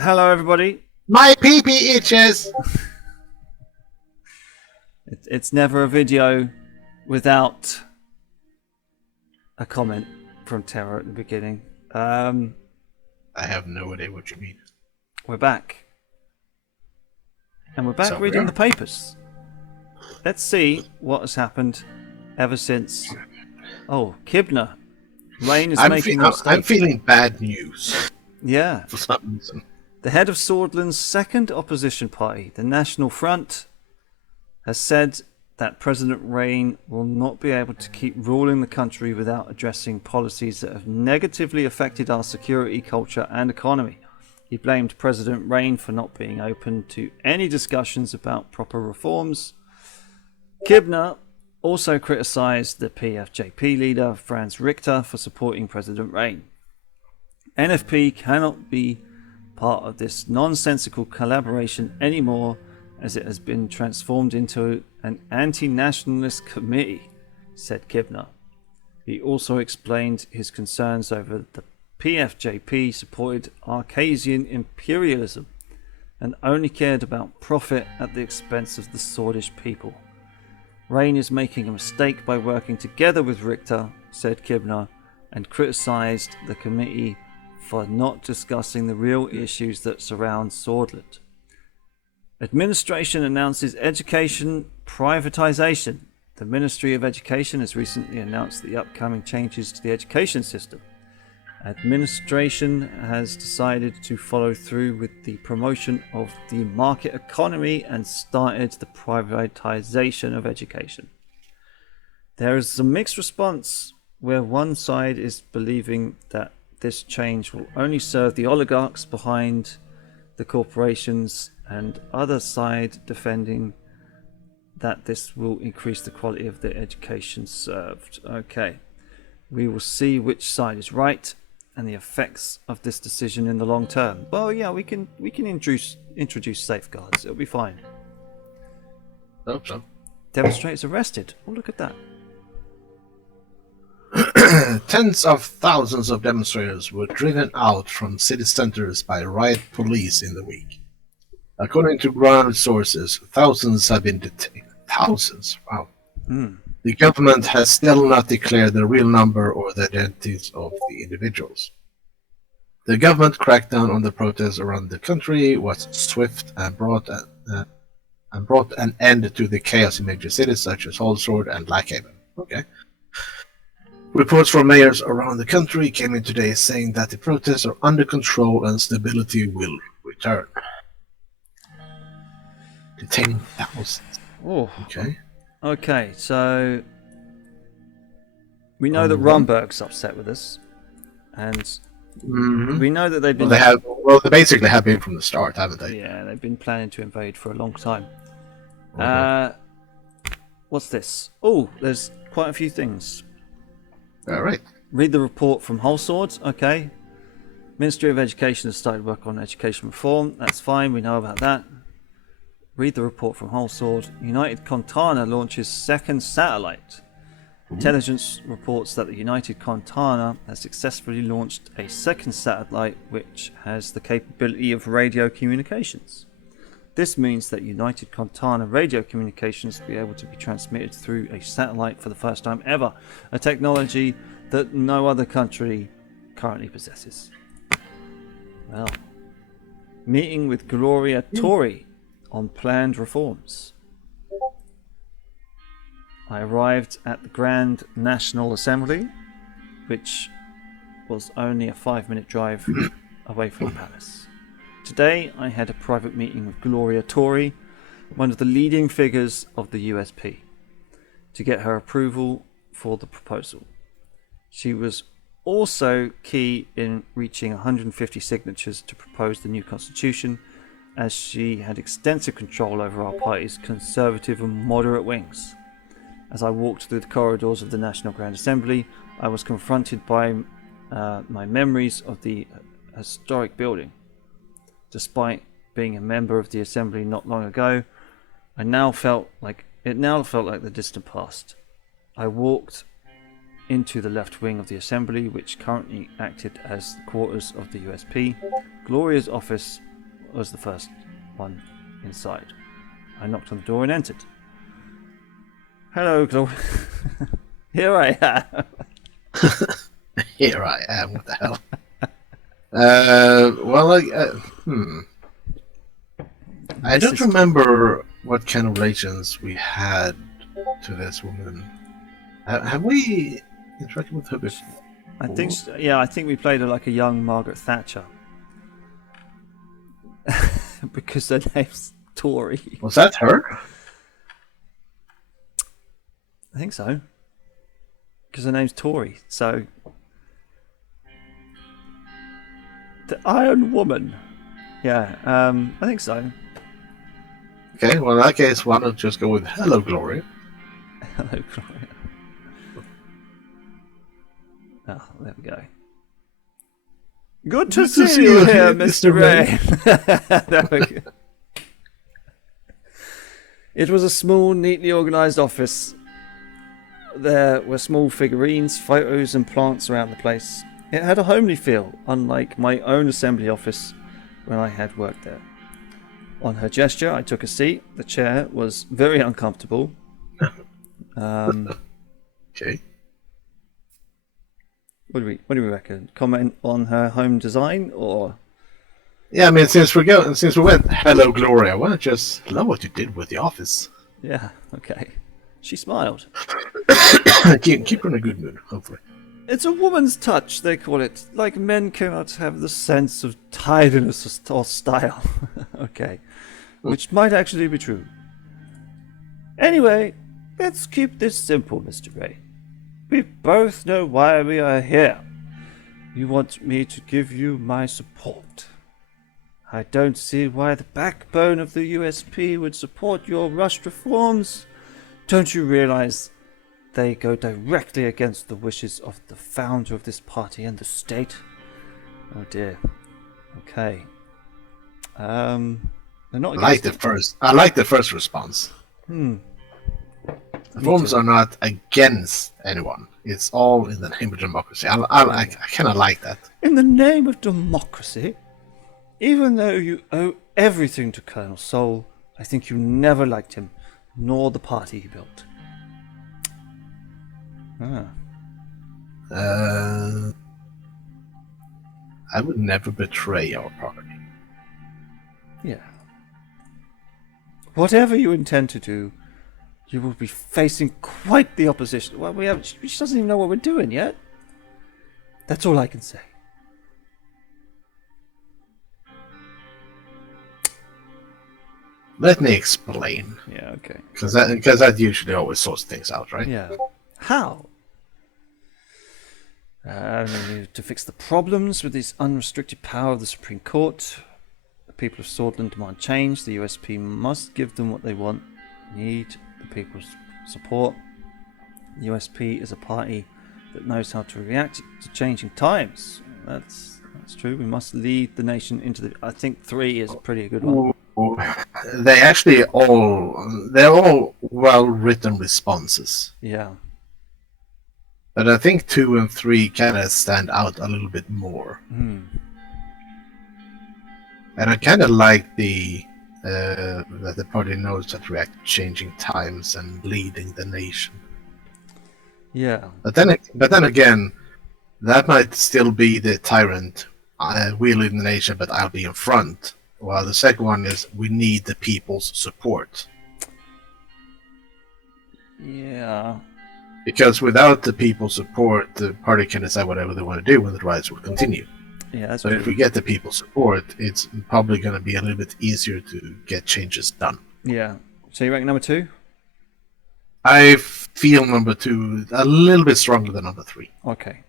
Hello, everybody. My pee-pee itches! It's never a video without a comment from Terra at the beginning. I have no idea what you mean. We're back. And we're back reading the papers. Let's see what has happened ever since. Oh, Kibner. Rain is making a mistake. I'm feeling bad news. Yeah. For some reason. The head of Swordsland's second opposition party, the National Front, has said that President Rain will not be able to keep ruling the country without addressing policies that have negatively affected our security, culture and economy. He blamed President Rain for not being open to any discussions about proper reforms. Kibner also criticised the PFJP leader, Franz Richter, for supporting President Rain. NFP cannot be part of this nonsensical collaboration anymore, as it has been transformed into an anti-nationalist committee, said Kibner. He also explained his concerns over the PFJP supported Arcasian imperialism and only cared about profit at the expense of the Swordish people. Rain is making a mistake by working together with Richter, said Kibner, and criticised the committee for not discussing the real issues that surround Swordland. Administration announces education privatization. The Ministry of Education has recently announced the upcoming changes to the education system. Administration has decided to follow through with the promotion of the market economy and started the privatization of education. There is a mixed response where one side is believing that this change will only serve the oligarchs behind the corporations, and other side defending that this will increase the quality of the education served. Okay, we will see which side is right and the effects of this decision in the long term. Well, yeah, we can introduce safeguards. It'll be fine. Hope so. Demonstrators arrested. Oh, look at that. Tens of thousands of demonstrators were driven out from city centers by riot police in the week. According to ground sources, thousands have been detained. Thousands? Wow. The government has still not declared the real number or the identities of the individuals. The government crackdown on the protests around the country was swift and brought an end to the chaos in major cities such as Wholesale and Blackhaven. Okay. Reports from mayors around the country came in today saying that the protests are under control and stability will return. Detaining thousands. Oh. Okay, so we know that Romberg's upset with us, and we know that they've been. They basically have been from the start, haven't they? Yeah, they've been planning to invade for a long time. What's this? Oh, there's quite a few things. All right. Read the report from Wholesale. Okay. Ministry of Education has started work on education reform. That's fine. We know about that. Read the report from Wholesale. United Contana launches second satellite. Intelligence reports that the United Contana has successfully launched a second satellite which has the capability of radio communications. This means that United Contana radio communications will be able to be transmitted through a satellite for the first time ever, a technology that no other country currently possesses. Well, meeting with Gloria Torrey on planned reforms. I arrived at the Grand National Assembly, which was only a 5-minute drive away from the palace. Today, I had a private meeting with Gloria Torrey, one of the leading figures of the USP, to get her approval for the proposal. She was also key in reaching 150 signatures to propose the new constitution, as she had extensive control over our party's conservative and moderate wings. As I walked through the corridors of the National Grand Assembly, I was confronted by my memories of the historic building. Despite being a member of the assembly not long ago, it now felt like the distant past. I walked into the left wing of the assembly, which currently acted as the quarters of the USP. Gloria's office was the first one inside. I knocked on the door and entered. Hello, Gloria. Here I am. Here I am. What the hell? I don't remember what kind of relations we had to this woman. Have we interacted with her before? I think so, yeah. I think we played her like a young Margaret Thatcher. Because her name's Torrey. Was that her? I think so. Because her name's Torrey. So the Iron Woman. Yeah. I think so. Okay. Well, in that case, why not just go with "Hello, Gloria"? Hello, Gloria. Oh, there we go. Good to see you here, Mr. Ray. There we go. It was a small, neatly organised office. There were small figurines, photos and plants around the place. It had a homely feel, unlike my own assembly office when I had worked there. On her gesture, I took a seat. The chair was very uncomfortable. Okay. What do we reckon? Comment on her home design, or? Yeah, I mean, since we went "Hello, Gloria," why not just love what you did with the office? Yeah. Okay. She smiled. keep her in a good mood, hopefully. It's a woman's touch, they call it. Like men cannot have the sense of tidiness or style. Okay. Which might actually be true. Anyway, let's keep this simple, Mr. Ray. We both know why we are here. You want me to give you my support. I don't see why the backbone of the USP would support your rushed reforms. Don't you realize they go directly against the wishes of the founder of this party and the state? Oh dear. Okay. They're not. I like the first response. Reforms are not against anyone. It's all in the name of democracy. I kind of like that. In the name of democracy, even though you owe everything to Colonel Soul, I think you never liked him, nor the party he built. I would never betray our property. Yeah. Whatever you intend to do, you will be facing quite the opposition. Well, she doesn't even know what we're doing yet. That's all I can say. Let me explain. Yeah, okay. Because that usually always sorts things out, right? Yeah. How? To fix the problems with this unrestricted power of the Supreme Court. The people of Swordland demand change. The USP must give them what they want, need the people's support. The USP is a party that knows how to react to changing times. That's true. We must lead the nation into the... I think 3 is a pretty good one. They're all well-written responses. Yeah. But I think 2 and 3 kind of stand out a little bit more. And I kind of like that the party knows how to react to changing times and leading the nation. Yeah. But then again, that might still be the tyrant. We lead the nation, but I'll be in front. While the second one is, we need the people's support. Yeah. Because without the people's support, the party can decide whatever they want to do and the riots will continue. Yeah, that's so true. If we get the people's support, it's probably going to be a little bit easier to get changes done. Yeah. So you rank number 2? I feel number 2 a little bit stronger than number 3. Okay.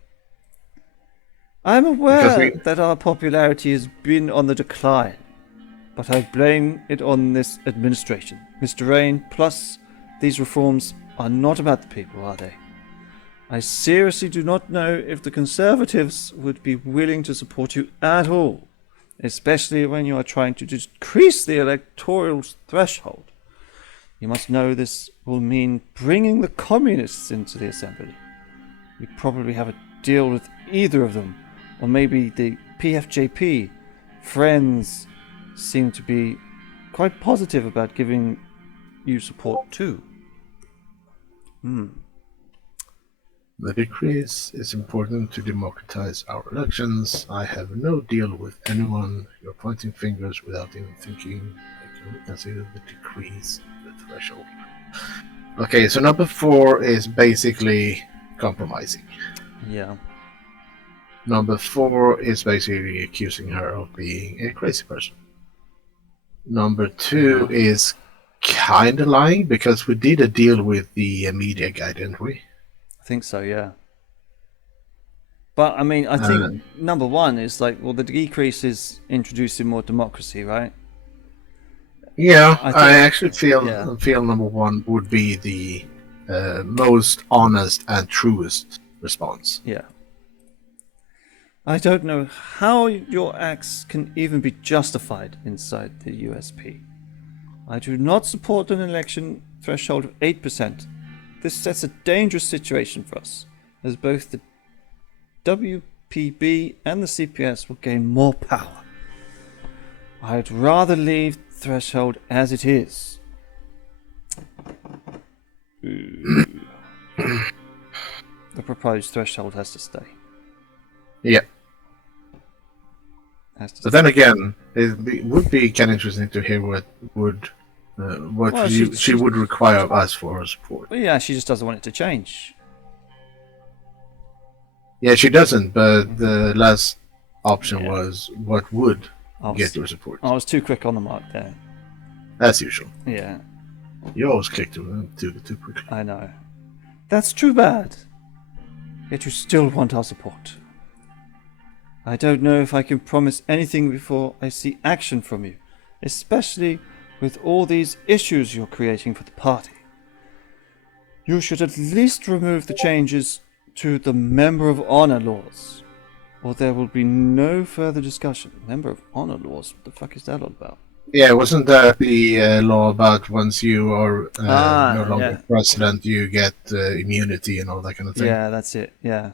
I'm aware that our popularity has been on the decline, but I blame it on this administration. Mr. Rain, plus these reforms are not about the people, are they? I seriously do not know if the Conservatives would be willing to support you at all, especially when you are trying to decrease the electoral threshold. You must know this will mean bringing the Communists into the Assembly. We probably have a deal with either of them, or maybe the PFJP, Friends, seem to be quite positive about giving you support too. The decrease is important to democratize our elections. I have no deal with anyone. You're pointing fingers without even thinking. I can reconsider the decrease the threshold. Okay, so number 4 is basically compromising. Yeah. Number 4 is basically accusing her of being a crazy person. Number 2 is kind of lying, because we did a deal with the media guy, didn't we? I think so, yeah. But I mean, I think number 1 is like, well, the decrease is introducing more democracy, right? Yeah, I I actually feel yeah. feel number 1 would be the most honest and truest response. Yeah. I don't know how your acts can even be justified inside the USP. I do not support an election threshold of 8%. This sets a dangerous situation for us, as both the WPB and the CPS will gain more power. I'd rather leave the threshold as it is. The proposed threshold has to stay. Yeah. But then again, it would be kind of interesting to hear what she would require of us for her support. Well, yeah, she just doesn't want it to change. Yeah, she doesn't, but the last option was what would get your support. I was too quick on the mark there. As usual. Yeah. You always click too quickly. I know. That's too bad. Yet you still want our support. I don't know if I can promise anything before I see action from you, especially with all these issues you're creating for the party. You should at least remove the changes to the Member of Honor laws, or there will be no further discussion. Member of Honor laws? What the fuck is that all about? Yeah, wasn't that the law about once you are no longer president, you get immunity and all that kind of thing? Yeah, that's it, yeah.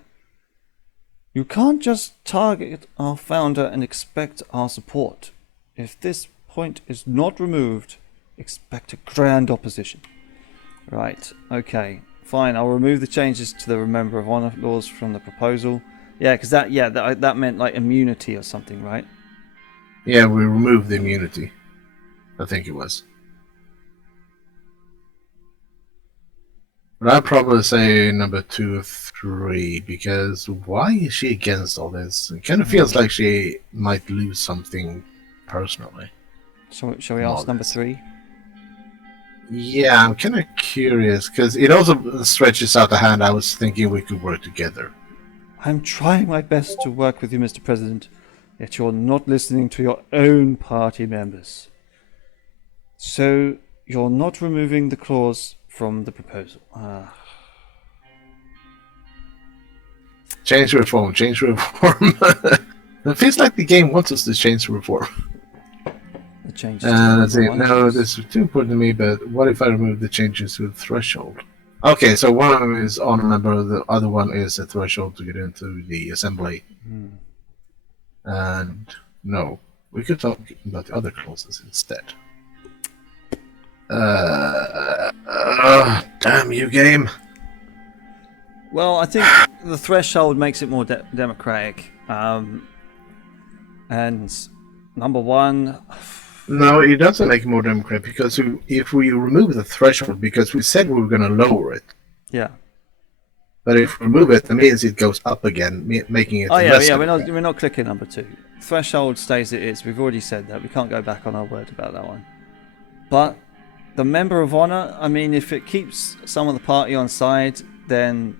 You can't just target our founder and expect our support. If this point is not removed, expect a grand opposition. Right, okay, fine. I'll remove the changes to the Member of Honor laws from the proposal. Yeah, because that meant like immunity or something, right? Yeah, we removed the immunity. I think it was. But I'd probably say number 2 or 3, because why is she against all this? It kind of feels like she might lose something personally. Shall we ask number 3? Yeah, I'm kind of curious, because it also stretches out the hand. I was thinking we could work together. I'm trying my best to work with you, Mr. President, yet you're not listening to your own party members. So you're not removing the clause from the proposal. Change reform. It feels like the game wants us to change reform. The changes no, this is too important to me, but what if I remove the changes to the threshold? Okay, so one of them is on a member, the other one is a threshold to get into the assembly. And no, we could talk about the other clauses instead. Damn you, game. Well, I think the threshold makes it more democratic. And number 1... No, it doesn't make it more democratic, because if we remove the threshold, because we said we were going to lower it. Yeah. But if we remove it, that means it goes up again, making it less democratic. We're not clicking number 2. Threshold stays it is. We've already said that. We can't go back on our word about that one. But the Member of Honor, I mean, if it keeps some of the party on side, then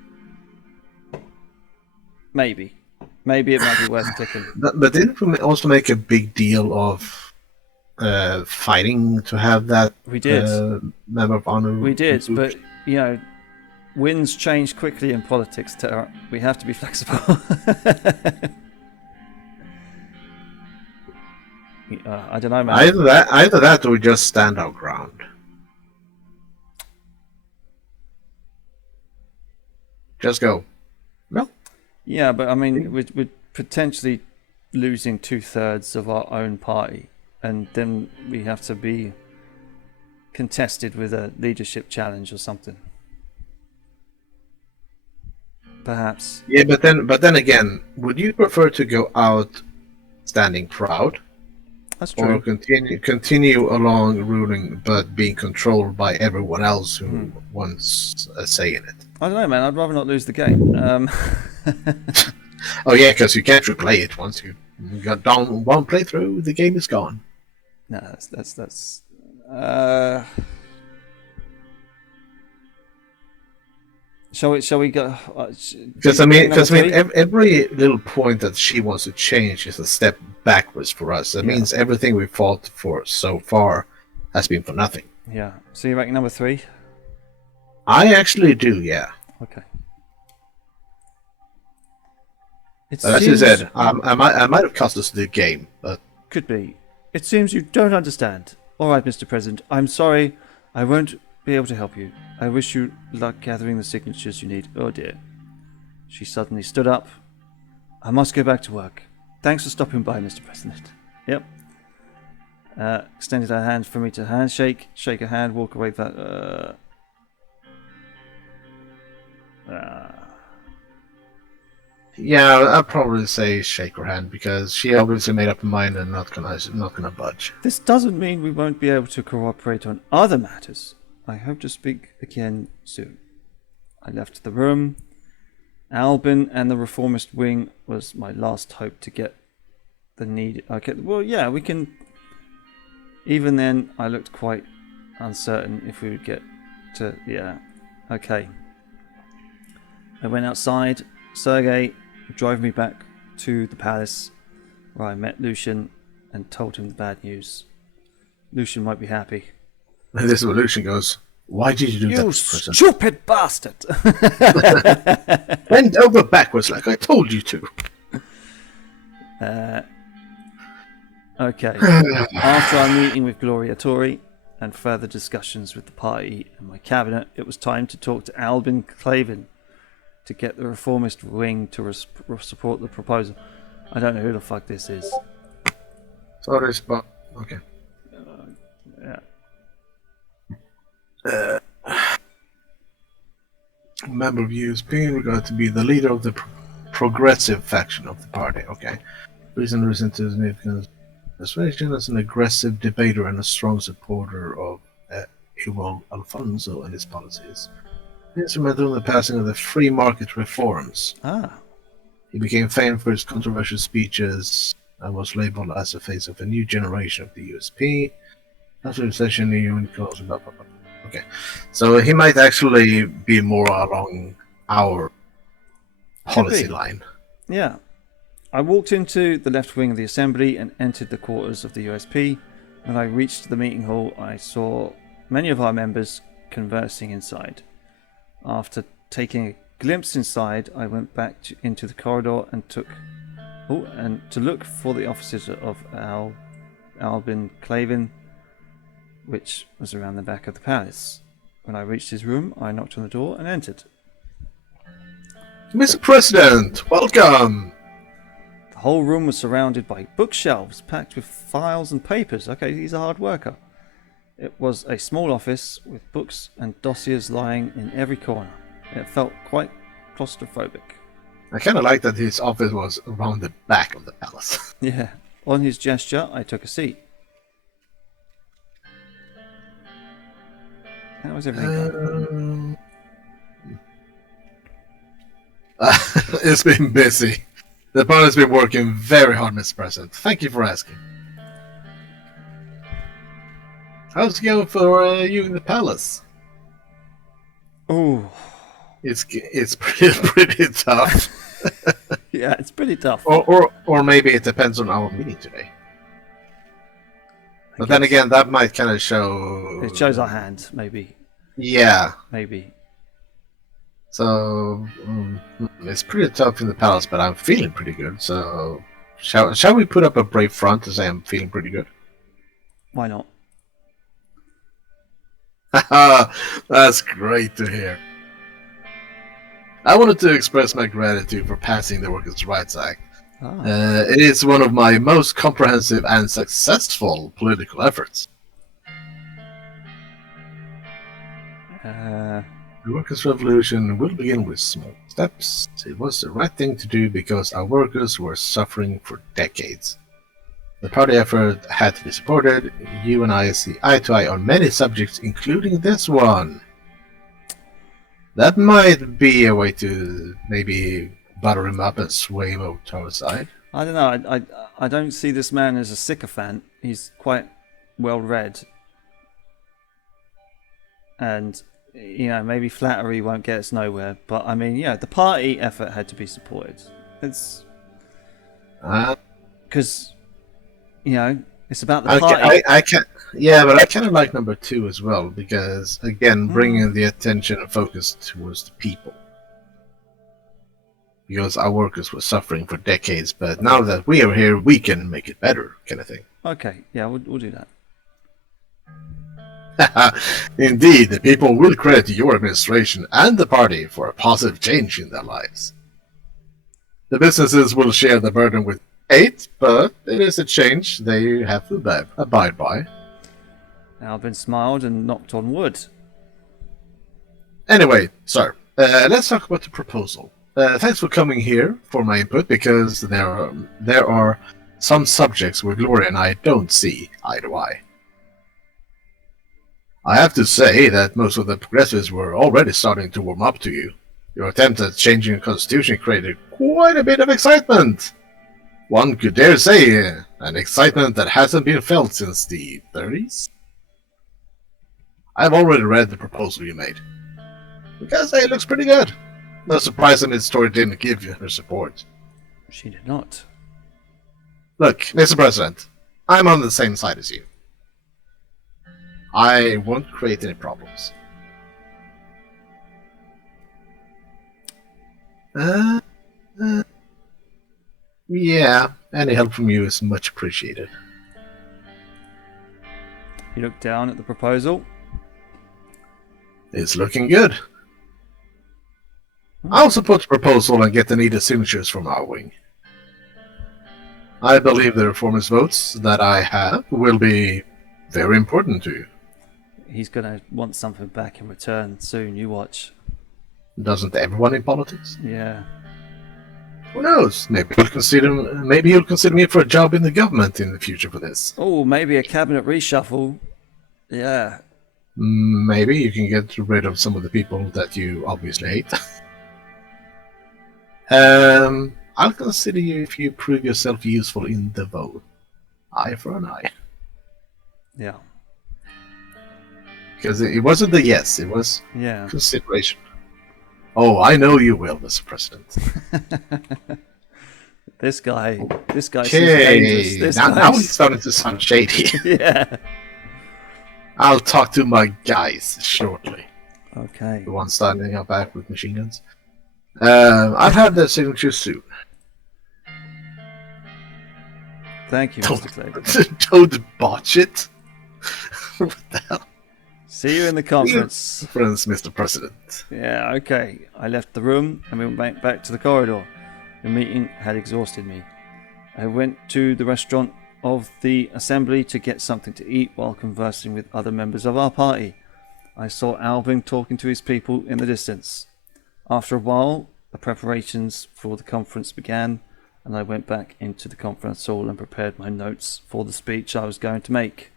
maybe it might be worth clicking. But didn't we also make a big deal of fighting to have that Member of Honor? We did, but winds change quickly in politics, Terra. We have to be flexible. I don't know, man. Either that or just stand our ground. Just go. No. Yeah, but I mean, we're potentially losing 2/3 of our own party and then we have to be contested with a leadership challenge or something. Perhaps. Yeah, but then again, would you prefer to go out standing proud, That's true. or continue along ruling but being controlled by everyone else who wants a say in it? I don't know, man. I'd rather not lose the game. Oh yeah, because you can't replay it once you got down one playthrough. The game is gone. No, that's. Shall we go? Because I mean, every little point that she wants to change is a step backwards for us. That means everything we fought for so far has been for nothing. Yeah. So you rank number 3? I actually do, yeah. Okay. As you said, I might have cost us the game, but could be. It seems you don't understand. All right, Mr. President. I'm sorry. I won't be able to help you. I wish you luck gathering the signatures you need. Oh dear. She suddenly stood up. I must go back to work. Thanks for stopping by, Mr. President. Yep. Extended her hand for me to handshake. Shake her hand, walk away that. Yeah, I'd probably say shake her hand because she obviously made up her mind and not gonna budge. This doesn't mean we won't be able to cooperate on other matters. I hope to speak again soon. I left the room. Albin and the reformist wing was my last hope to get the need. Okay, well, yeah, we can. Even then, I looked quite uncertain if we would get to. Yeah, okay. I went outside. Sergei drove me back to the palace, where I met Lucian and told him the bad news. Lucian might be happy. And this is where Lucian goes, why did you do that, You President? stupid bastard! Bend over backwards like I told you to. Okay. After our meeting with Gloria, Torrey, and further discussions with the party and my cabinet, it was time to talk to Albin Clavin to get the reformist wing to support the proposal. I don't know who the fuck this is. Sorry, Spot. Okay. Yeah. A member of USP regarded to be the leader of the progressive faction of the party. Okay. Recent to significant persuasion as an aggressive debater and a strong supporter of Ivo Alfonso and his policies. Instrumental in the passing of the free market reforms. He became famed for his controversial speeches and was labeled as the face of a new generation of the USP. After the session, he even calls blah, blah, blah. Okay, so he might actually be more along our policy line. Yeah. I walked into the left wing of the assembly and entered the quarters of the USP. When I reached the meeting hall, I saw many of our members conversing inside. After taking a glimpse inside, I went back into the corridor and to look for the offices of Albin Clavin, which was around the back of the palace. When I reached his room, I knocked on the door and entered. Mr. President, welcome! The whole room was surrounded by bookshelves packed with files and papers. Okay, he's a hard worker. It was a small office with books and dossiers lying in every corner. It felt quite claustrophobic. I kind of like that his office was around the back of the palace. Yeah. On his gesture, I took a seat. How was everything going? It's been busy. The party's been working very hard, Mr. President. Thank you for asking. How's it going for you in the palace? Oh, it's pretty tough. Yeah, it's pretty tough. Or maybe it depends on our meeting today. But then again, that might kind of show. It shows our hand, maybe. Yeah. Maybe. So it's pretty tough in the palace, but I'm feeling pretty good. So shall we put up a brave front to say I'm feeling pretty good? Why not? That's great to hear. I wanted to express my gratitude for passing the Workers' Rights Act. It is one of my most comprehensive and successful political efforts. The workers' revolution will begin with small steps. It was the right thing to do because our workers were suffering for decades. The party effort had to be supported. You and I see eye to eye on many subjects, including this one. That might be a way to maybe butter him up and sway him over to our side. I don't know. I don't see this man as a sycophant. He's quite well read. And, maybe flattery won't get us nowhere. But, I mean, the party effort had to be supported. It's... Because, it's about the party. I can, yeah, but I kind of like number 2 as well, because, again, bringing the attention and focus towards the people. Because our workers were suffering for decades, but now that we are here, we can make it better, kind of thing. Okay, yeah, we'll do that. Indeed, the people will credit your administration and the party for a positive change in their lives. The businesses will share the burden with 8, but it is a change they have to abide by. Albin smiled and knocked on wood. Anyway, sir, let's talk about the proposal. Thanks for coming here for my input, because there are some subjects where Gloria and I don't see eye to eye. I have to say that most of the progressives were already starting to warm up to you. Your attempt at changing the constitution created quite a bit of excitement. One could dare say an excitement that hasn't been felt since the 30s. I've already read the proposal you made. I gotta say, it looks pretty good. No surprise that Ms. Torrey didn't give you her support. She did not. Look, Mr. President, I'm on the same side as you. I won't create any problems. Yeah, any help from you is much appreciated. He looked down at the proposal. It's looking good. I'll support the proposal and get the needed signatures from our wing. I believe the reformist votes that I have will be very important to you. He's going to want something back in return soon, you watch. Doesn't everyone in politics? Yeah. Who knows? Maybe you'll consider me for a job in the government in the future for this. Oh, maybe a cabinet reshuffle. Yeah. Maybe you can get rid of some of the people that you obviously hate. I'll consider you if you prove yourself useful in the vote. Eye for an eye. Yeah. Because it wasn't a yes, it was consideration. Oh, I know you will, Mr. President. This guy seems Okay, dangerous. now he's starting to sound shady. Yeah. I'll talk to my guys shortly. Okay. The one standing out back with machine guns. I'll have their signature soon. Thank you, Mr. Clayton. Don't botch it. What the hell? See you in the conference. Friends, Mr. President. Yeah, okay. I left the room and we went back to the corridor. The meeting had exhausted me. I went to the restaurant of the assembly to get something to eat while conversing with other members of our party. I saw Alvin talking to his people in the distance. After a while, the preparations for the conference began, and I went back into the conference hall and prepared my notes for the speech I was going to make.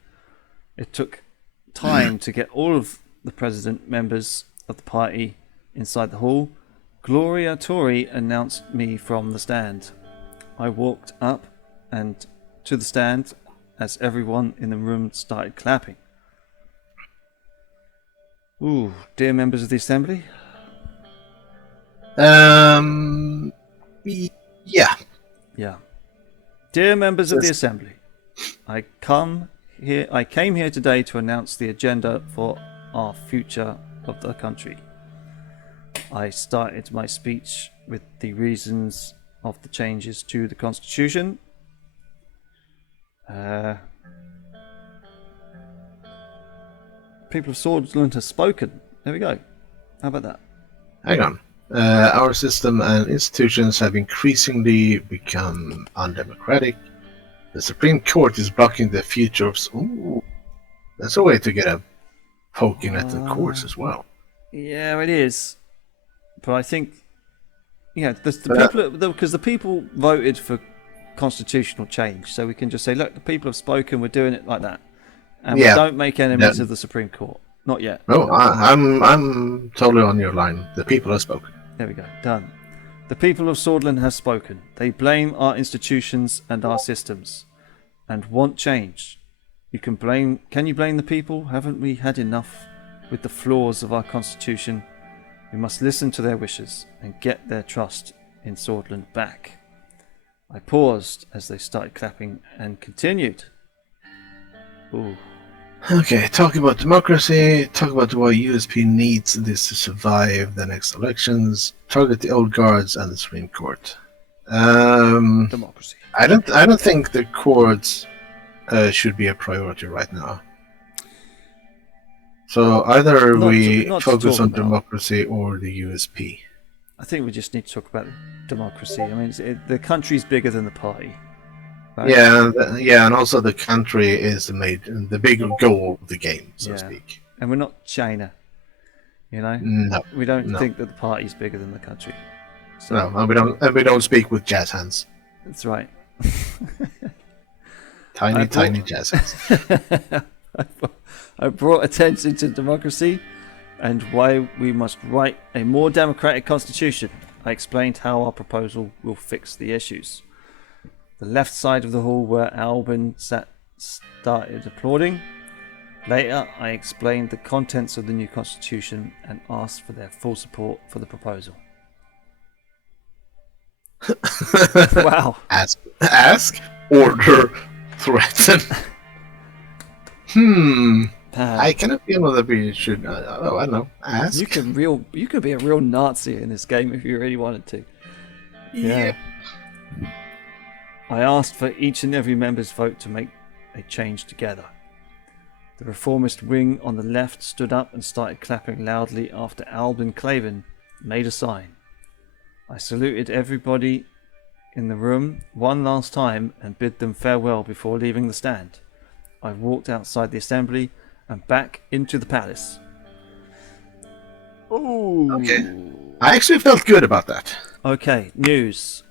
It took time to get all of the president members of the party inside the hall. Gloria Torrey announced me from the stand. I walked up and to the stand as everyone in the room started clapping. Ooh, dear members of the assembly. Yeah. Yeah. Dear members of the assembly, I came here today to announce the agenda for our future of the country. I started my speech with the reasons of the changes to the Constitution. People of Swordsland has spoken. There we go. How about that? Hang on. Our system and institutions have increasingly become undemocratic. The Supreme Court is blocking the future of... Ooh, that's a way to get a poking at the courts as well. Yeah, it is. But I think, because the people voted for constitutional change, so we can just say, look, the people have spoken. We're doing it like that, and we don't make enemies of the Supreme Court. Not yet. No, I'm totally on your line. The people have spoken. There we go. Done. The people of Swordland have spoken. They blame our institutions and our systems, and want change. Can you blame the people? Haven't we had enough with the flaws of our constitution? We must listen to their wishes and get their trust in Swordland back. I paused as they started clapping and continued. Ooh. Okay, talk about democracy, talk about why USP needs this to survive the next elections, target the old guards and the Supreme Court. Democracy. I don't think the courts should be a priority right now. So either we focus on democracy or the USP. I think we just need to talk about democracy. I mean, the country's bigger than the party. Right? Yeah, and also the country is the bigger goal of the game, so to speak. And we're not China, No, we don't think that the party's bigger than the country. So, no, and we don't speak with jazz hands. That's right. Tiny jazz hands. I brought attention to democracy and why we must write a more democratic constitution. I explained how our proposal will fix the issues. The left side of the hall where Albin sat started applauding. Later, I explained the contents of the new constitution and asked for their full support for the proposal. Wow. Ask, order, threaten. I kind of feel that we should. I don't know. Ask. You could be a real Nazi in this game if you really wanted to. Yeah. I asked for each and every member's vote to make a change together. The reformist wing on the left stood up and started clapping loudly after Albin Clavin made a sign. I saluted everybody in the room one last time and bid them farewell before leaving the stand. I walked outside the assembly and back into the palace. Ooh. Okay. I actually felt good about that. Okay, news.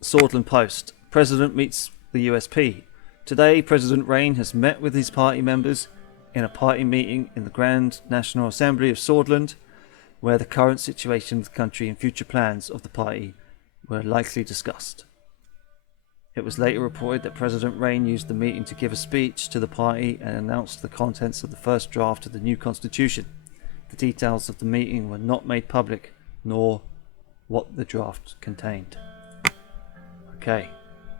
Swordland Post. President meets the USP. Today, President Rain has met with his party members in a party meeting in the Grand National Assembly of Swordland, where the current situation of the country and future plans of the party were likely discussed. It was later reported that President Rain used the meeting to give a speech to the party and announced the contents of the first draft of the new constitution. The details of the meeting were not made public, nor what the draft contained. Okay,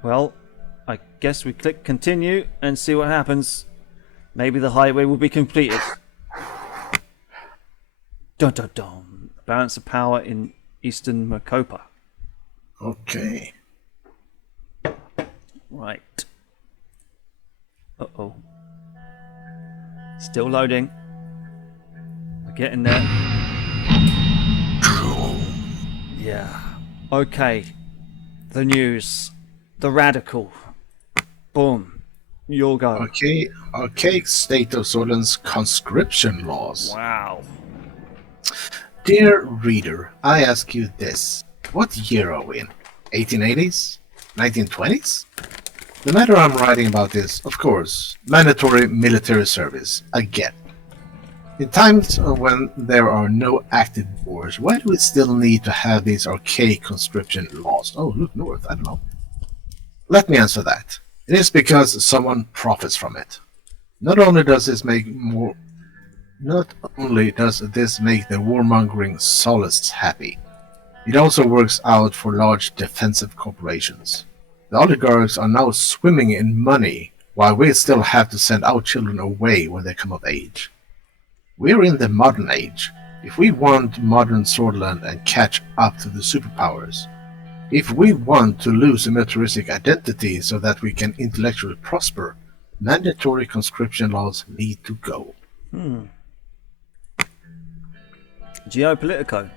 well, I guess we click continue and see what happens. Maybe the highway will be completed. Dun dun dun. Balance of power in Eastern Macopa. Okay. Right. Uh-oh. Still loading. We're getting there. Yeah. Okay. The news. The radical. Boom. You'll go. Okay. State of Swordland's conscription laws. Wow. Dear reader, I ask you this. What year are we in? 1880s? 1920s? The matter I'm writing about is, of course, mandatory military service, again. In times when there are no active wars, why do we still need to have these archaic conscription laws? Oh, look north, I don't know. Let me answer that. It is because someone profits from it. Not only does this make the warmongering solists happy, it also works out for large defensive corporations. The oligarchs are now swimming in money, while we still have to send our children away when they come of age. We're in the modern age. If we want modern Swordland and catch up to the superpowers, if we want to lose a militaristic identity so that we can intellectually prosper, mandatory conscription laws need to go. Geopolitico.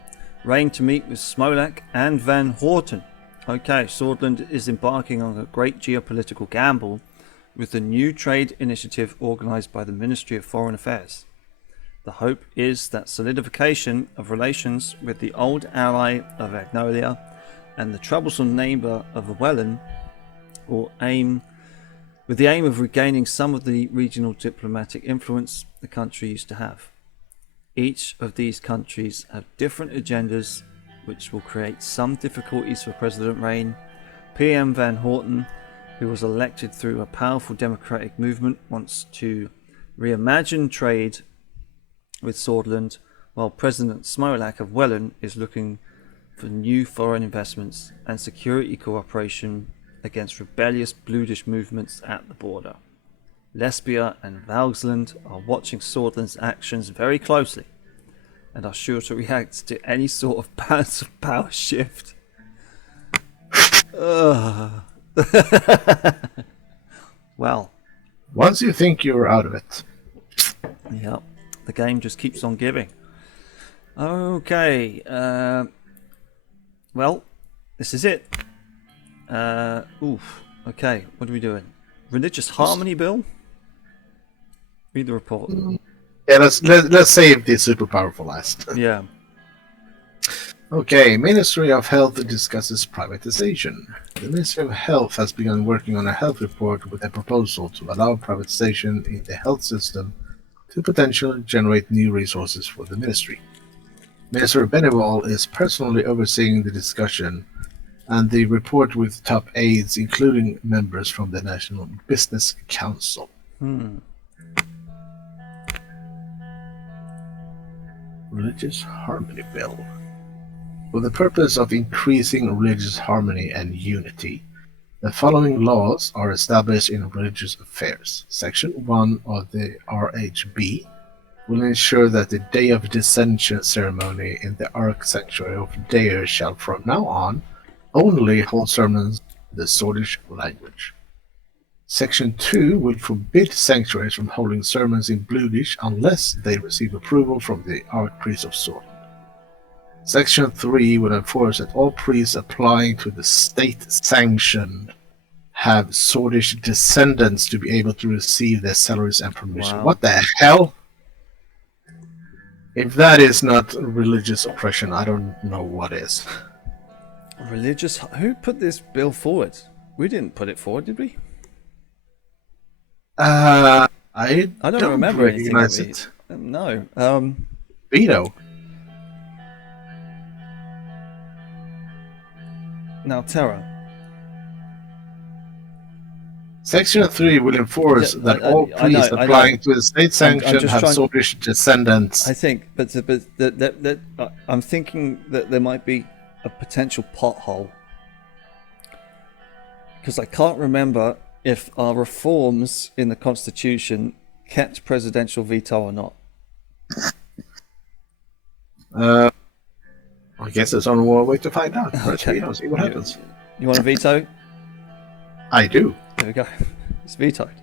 Rain to meet with Smolak and Van Horten. Okay, Swordland is embarking on a great geopolitical gamble with the new trade initiative organised by the Ministry of Foreign Affairs. The hope is that solidification of relations with the old ally of Agnolia and the troublesome neighbour of Welland will with the aim of regaining some of the regional diplomatic influence the country used to have. Each of these countries have different agendas which will create some difficulties for President Rain. PM Van Horten, who was elected through a powerful democratic movement, wants to reimagine trade with Swordland, while President Smolak of Welland is looking for new foreign investments and security cooperation against rebellious Bludish movements at the border. Lesbia and Valsland are watching Swordland's actions very closely and are sure to react to any sort of balance of power shift. Well, once you think you're out of it. Yeah, the game just keeps on giving. Okay, well, this is it. Okay, what are we doing? Religious harmony bill? Read the report. Yeah, let's save the superpower for last. Yeah. Okay, Ministry of Health discusses privatization. The Ministry of Health has begun working on a health report with a proposal to allow privatization in the health system to potentially generate new resources for the ministry. Minister Benewall is personally overseeing the discussion and the report with top aides, including members from the National Business Council. Religious Harmony Bill. For the purpose of increasing religious harmony and unity, the following laws are established in religious affairs. Section 1 of the RHB will ensure that the Day of Dissension ceremony in the Ark Sanctuary of Deir shall from now on only hold sermons in the Swordish language. Section 2 will forbid sanctuaries from holding sermons in Bludish unless they receive approval from the Archpriest of Swordland. Section 3 will enforce that all priests applying to the state sanction have Swordish descendants to be able to receive their salaries and permission. Wow. What the hell? If that is not religious oppression, I don't know what is. Religious... Who put this bill forward? We didn't put it forward, did we? I don't remember anything. Recognize it. No. Veto. Now, Terra. Section 3 will enforce that all priests applying to the state sanction have Swordish descendants. I think, but I'm thinking that there might be a potential pothole. Because I can't remember if our reforms in the Constitution kept presidential veto or not. I guess there's only one way to find out. Okay. See what happens. You want a veto? I do. There we go. It's vetoed.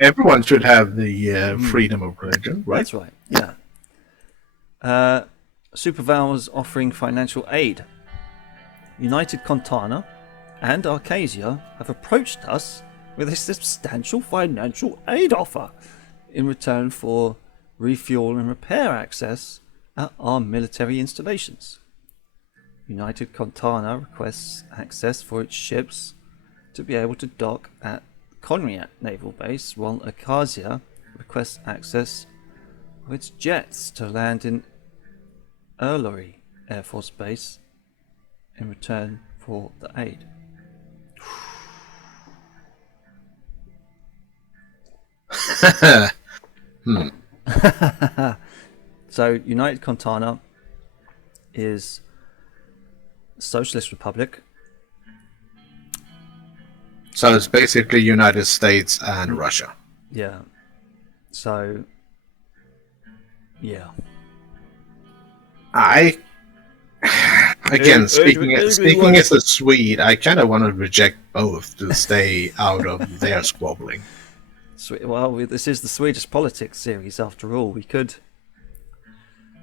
Everyone should have the freedom of religion, right? That's right, yeah. Supervowers offering financial aid. United Contana and Arcasia have approached us with a substantial financial aid offer in return for refuel and repair access at our military installations. United Contana requests access for its ships to be able to dock at Conriat Naval Base, while Arcasia requests access of its jets to land in Erlory Air Force Base in return for the aid. So United Contana is a socialist republic. So it's basically United States and Russia. Yeah. So yeah. Speaking as a Swede, I kind of want to reject both to stay out of their squabbling. Well, this is the Swedish politics series after all. We could.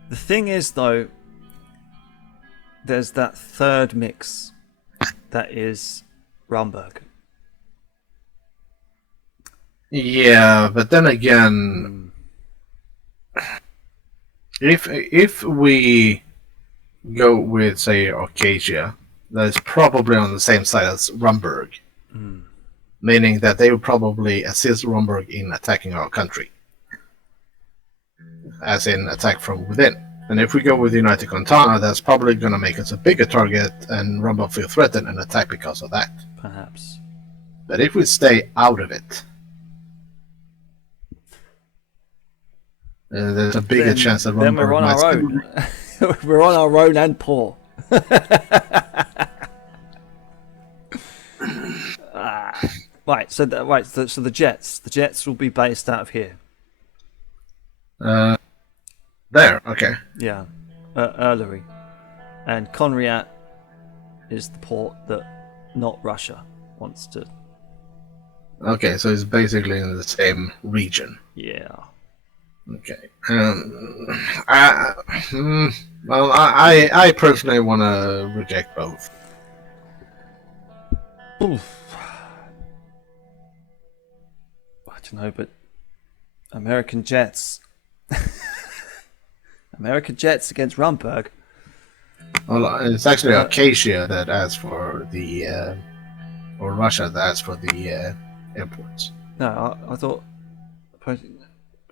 The thing is, though, there's that third mix that is Rumberg. Yeah, but then again, if we go with, say, Arcadia, that is probably on the same side as Rumberg, meaning that they would probably assist Rumberg in attacking our country, as in attack from within. And if we go with United Contana, that's probably going to make us a bigger target, and Rumberg feel threatened and attack because of that. Perhaps. But if we stay out of it, there's a bigger chance that then we're on our own. We're on our own and poor. Right. So the jets will be based out of here. There. Okay. Yeah, Erlery, and Conriat is the port that not Russia wants to. Okay, so it's basically in the same region. Yeah. Okay. Well, I personally want to reject both. Oof. I don't know, but American jets. American jets against Rumberg. Well, it's actually Acacia that asks for the, or Russia that asks for the airports. No, I thought.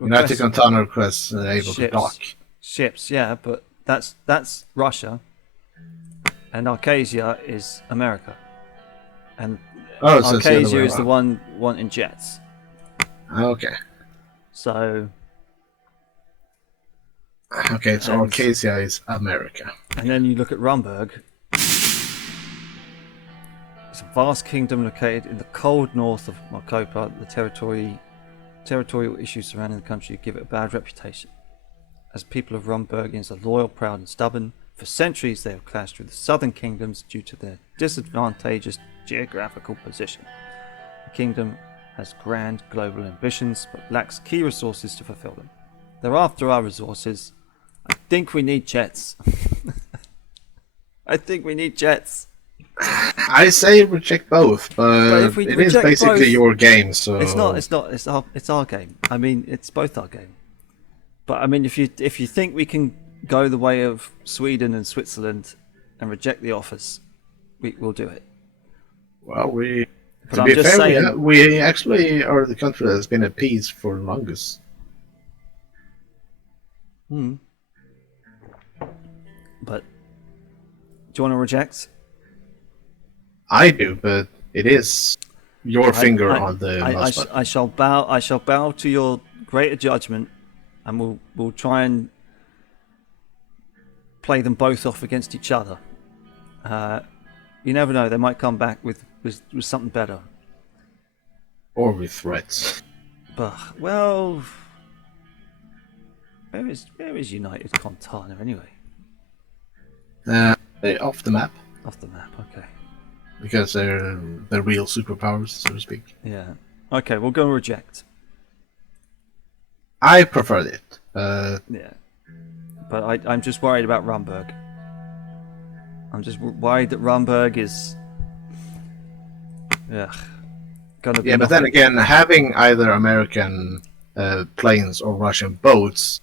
United Contana requests able to dock. Ships, yeah, but that's Russia, and Arcadia is America, and so Arcadia is the one wanting jets. Okay. So. Okay, so Arcadia is America. And then you look at Rumberg. It's a vast kingdom located in the cold north of Marcopa. The territorial issues surrounding the country give it a bad reputation. As people of Rumbergians are loyal, proud and stubborn, for centuries they have clashed with the southern kingdoms due to their disadvantageous geographical position. The kingdom has grand global ambitions but lacks key resources to fulfill them. They're after our resources. I think we need jets. I think we need jets. I say reject both, but it is basically your game, so it's not. It's our game. I mean, it's both our game. But I mean, if you think we can go the way of Sweden and Switzerland and reject the offers, we'll do it. Well, to be fair, we actually are the country that has been at peace for the longest. But do you want to reject? I do, but it is your finger on the mouse button. I shall bow to your greater judgment, and we'll try and play them both off against each other. You never know; they might come back with something better, or with threats. But well, where is United Contana anyway? Off the map. Off the map, okay. Because they're real superpowers, so to speak. Yeah. Okay, we'll go reject. I prefer it. Yeah. But I'm just worried about Rumberg. I'm just worried that Rumberg is... gonna be... Yeah, but then again, having either American planes or Russian boats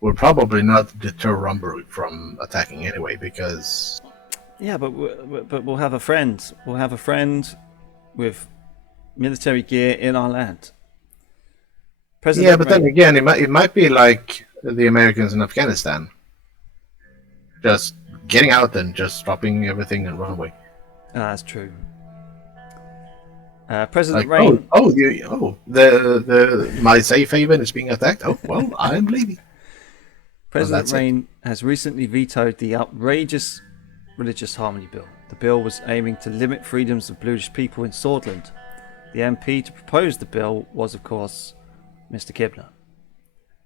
will probably not deter Rumberg from attacking anyway, because... Yeah, but we'll have a friend. We'll have a friend with military gear in our land. Then again, it might be like the Americans in Afghanistan, just getting out and just dropping everything and run away. That's true. President Rain. My safe haven is being attacked. Oh well, I'm leaving. President Rain has recently vetoed the outrageous Religious Harmony Bill. The bill was aiming to limit freedoms of Bluish people in Swordland. The MP to propose the bill was, of course, Mr. Kibner,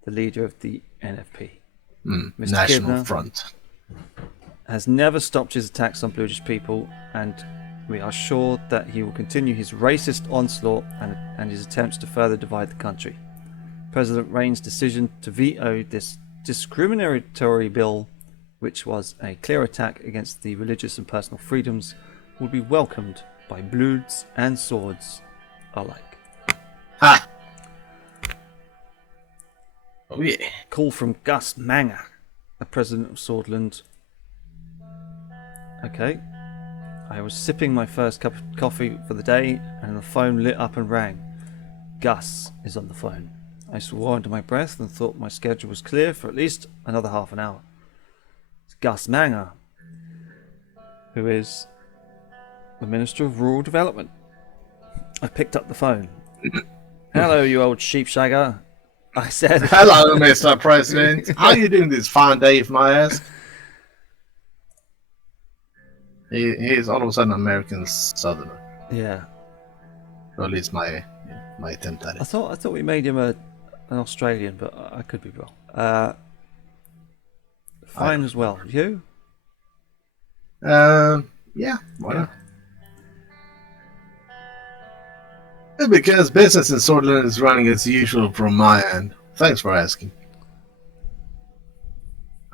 the leader of the NFP. Mr. National Kibner Front has never stopped his attacks on Bluish people, and we are sure that he will continue his racist onslaught and his attempts to further divide the country. President Rain's decision to veto this discriminatory bill which was a clear attack against the religious and personal freedoms, will be welcomed by bloods and swords alike. Ha! Oh yeah. Call from Gus Manger, the president of Swordland. Okay. I was sipping my first cup of coffee for the day, and the phone lit up and rang. Gus is on the phone. I swore under my breath and thought my schedule was clear for at least another half an hour. It's Gus Manger, who is the Minister of Rural Development. I picked up the phone. Hello, you old sheepshagger, I said. Hello, Mr. President. How are you doing this fine day, if I ask? He is all of a sudden American Southerner. Yeah. Or at least my attempt at I it. thought we made him an Australian, but I could be wrong. Fine as well. You? Yeah, why not? Because business in Swordland is running as usual from my end. Thanks for asking.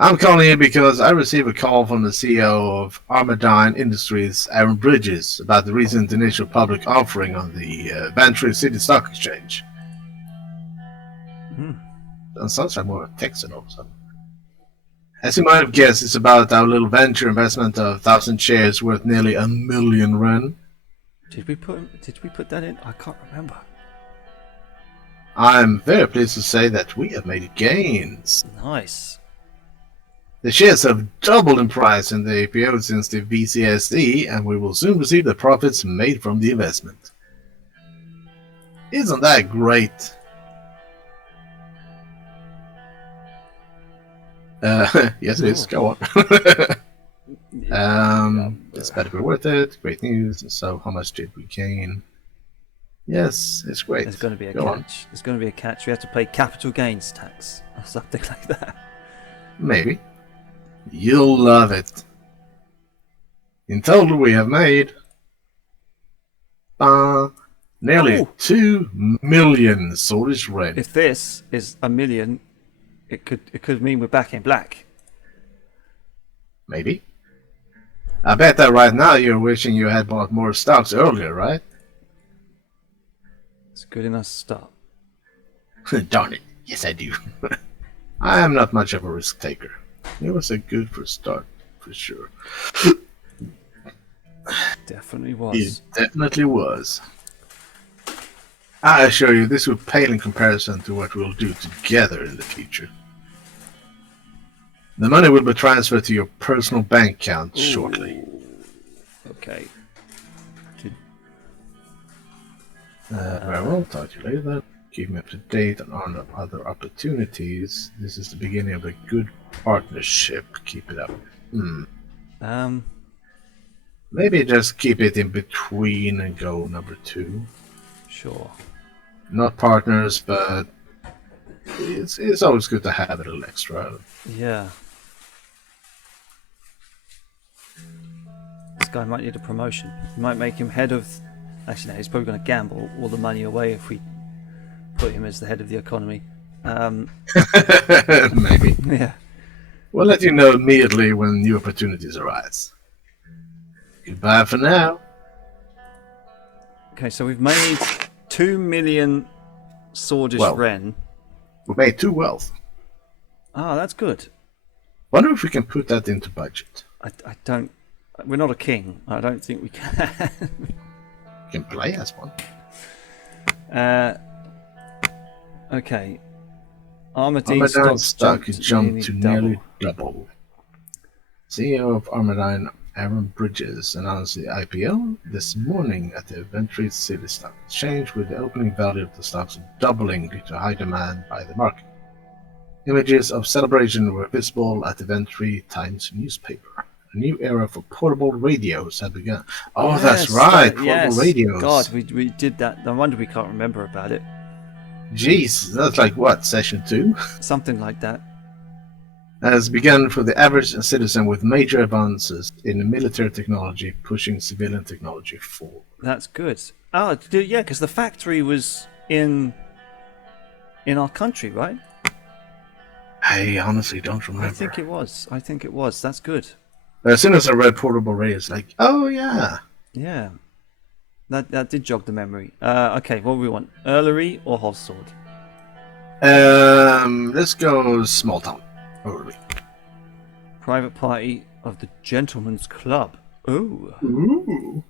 I'm calling you because I received a call from the CEO of Armadine Industries, Aaron Bridges, about the recent initial public offering on the Bantry City Stock Exchange. That sounds like more of a Texan or something. As you might have guessed, it's about our little venture investment of 1,000 shares worth nearly 1 million ren. Did we put that in? I can't remember. I'm very pleased to say that we have made gains. Nice. The shares have doubled in price in the IPO since the VCSD, and we will soon receive the profits made from the investment. Isn't that great? Yes, it is. Go on. It's better be worth it. Great news. So, how much did we gain? Yes, it's great. There's going to be a Go catch. on. There's going to be a catch. We have to pay capital gains tax or something like that. Maybe. You'll love it. In total, we have made nearly 2 million Swedish ren. If this is 1 million, it could mean we're back in black. Maybe. I bet that right now you're wishing you had bought more stocks earlier, right? It's a good enough start. Darn it. Yes, I do. I am not much of a risk taker. It was a good first start, for sure. Definitely was. It definitely was. I assure you, this will pale in comparison to what we'll do together in the future. The money will be transferred to your personal bank account shortly. Okay. Very well, talk to you later. Keep me up to date on other opportunities. This is the beginning of a good partnership. Keep it up. Maybe just keep it in between and go number 2. Sure. Not partners, but it's always good to have a little extra. Yeah. This guy might need a promotion. We might make him head of... Actually, no, he's probably going to gamble all the money away if we put him as the head of the economy. Maybe. Yeah. We'll let you know immediately when new opportunities arise. Goodbye for now. Okay, so we've made 2 million Swordish ren. We made 2 wealth. Ah, that's good. Wonder if we can put that into budget. I don't... We're not a king. I don't think we can. We can play as one. Okay. Armadine stock jumped to nearly double. CEO of Armadine, Aaron Bridges, announced the IPO this morning at the Bantry City Stock Exchange, with the opening value of the stocks doubling due to high demand by the market. Images of celebration were visible at the Bantry Times newspaper. A new era for portable radios had begun. Oh, yes, that's right, portable radios. God, we did that. No wonder we can't remember about it. Jeez, that's like what, session 2? Something like that. Has begun for the average citizen, with major advances in military technology pushing civilian technology forward. That's good. Oh, yeah, because the factory was in our country, right? I honestly don't remember. I think it was. I think it was. That's good. But as soon as I read Portable Ray, it's like, oh yeah. Yeah. That did jog the memory. Okay, what do we want? Earlery or Wholesale? Let's go small town. Early. Private party of the Gentleman's Club. Ooh. Ooh.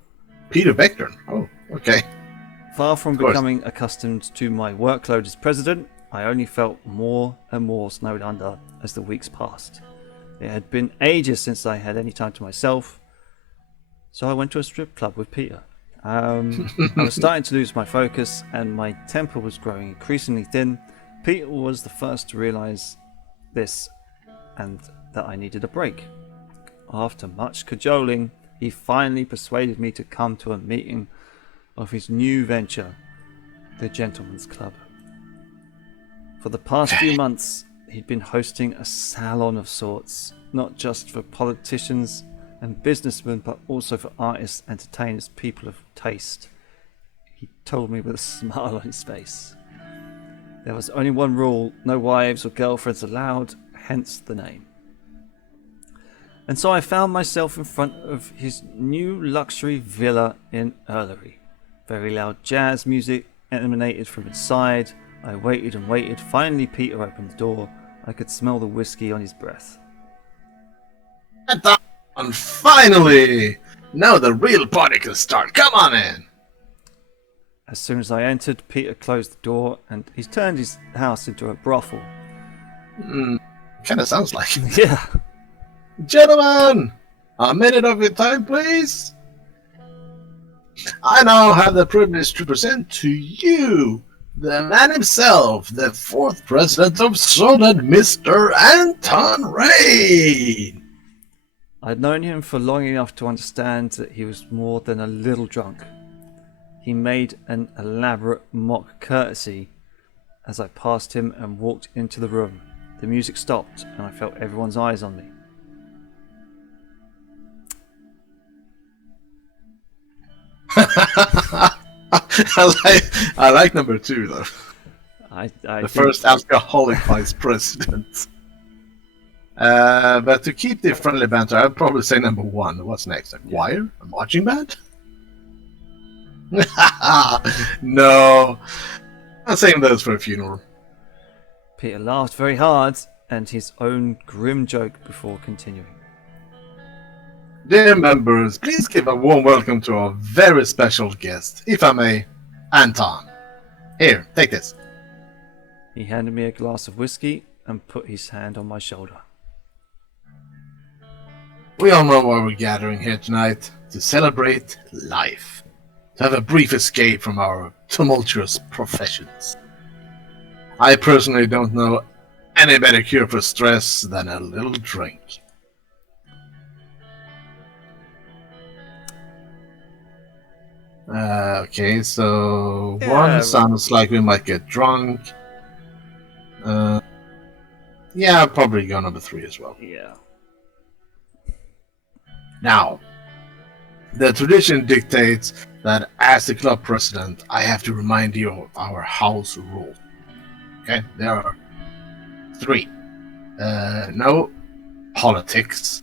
Peter Vector. Oh, okay. Far from becoming accustomed to my workload as president, I only felt more and more snowed under as the weeks passed. It had been ages since I had any time to myself, so I went to a strip club with Peter. I was starting to lose my focus and my temper was growing increasingly thin. Peter was the first to realise this and that I needed a break. After much cajoling, he finally persuaded me to come to a meeting of his new venture, the Gentleman's Club. For the past few months, he'd been hosting a salon of sorts, not just for politicians and businessmen, but also for artists, entertainers, people of taste. He told me with a smile on his face. There was only one rule: no wives or girlfriends allowed, hence the name. And so I found myself in front of his new luxury villa in Earlery. Very loud jazz music emanated from inside. I waited and waited. Finally, Peter opened the door. I could smell the whiskey on his breath. And finally! Now the real party can start. Come on in! As soon as I entered, Peter closed the door and he's turned his house into a brothel. Kinda sounds like it. Yeah. Gentlemen! A minute of your time, please! I now have the privilege to present to you the man himself, the fourth president of Solid, Mr. Anton Rain! I'd known him for long enough to understand that he was more than a little drunk. He made an elaborate mock courtesy as I passed him and walked into the room. The music stopped and I felt everyone's eyes on me. I like number two though. The first alcoholic vice president. But to keep the friendly banter, I'd probably say number one. What's next? A choir? A marching band? No. I'm saying those for a funeral. Peter laughed very hard and his own grim joke before continuing. Dear members, please give a warm welcome to our very special guest, if I may, Anton. Here, take this. He handed me a glass of whiskey and put his hand on my shoulder. We all know why we're gathering here tonight: to celebrate life, to have a brief escape from our tumultuous professions. I personally don't know any better cure for stress than a little drink. Okay, so one sounds like we might get drunk. Yeah, I'll probably go number three as well. Yeah. Now, the tradition dictates that as the club president, I have to remind you of our house rule. Okay, there are three. No politics.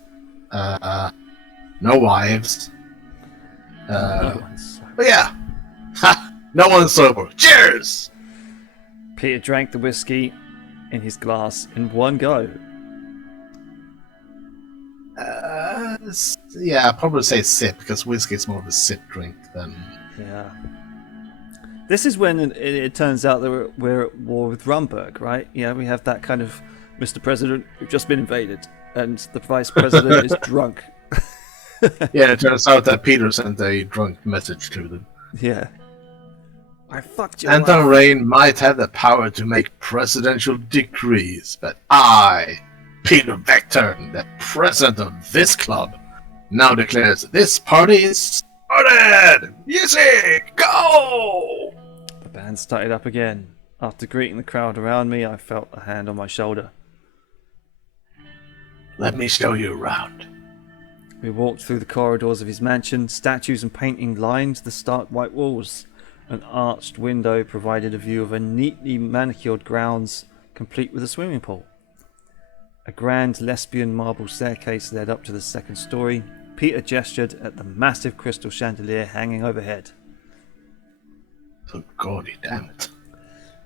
No wives. But yeah, no one's sober. Cheers! Peter drank the whiskey in his glass in one go. Yeah, I'd probably say sip, because whiskey is more of a sip drink than... Yeah. This is when it turns out that we're at war with Rumberg, right? Yeah, we have that kind of Mr. President, we've just been invaded, and the Vice President is drunk. Yeah, it turns out that Peter sent a drunk message to them. Yeah. I fucked you. Anton Rain might have the power to make presidential decrees, but I, Peter Vector, the president of this club, now declares this party is started! Music, go! The band started up again. After greeting the crowd around me, I felt a hand on my shoulder. Let me show you around. We walked through the corridors of his mansion. Statues and painting lined the stark white walls. An arched window provided a view of a neatly manicured grounds, complete with a swimming pool. A grand lesbian marble staircase led up to the second story. Peter gestured at the massive crystal chandelier hanging overhead. Oh, God damn it.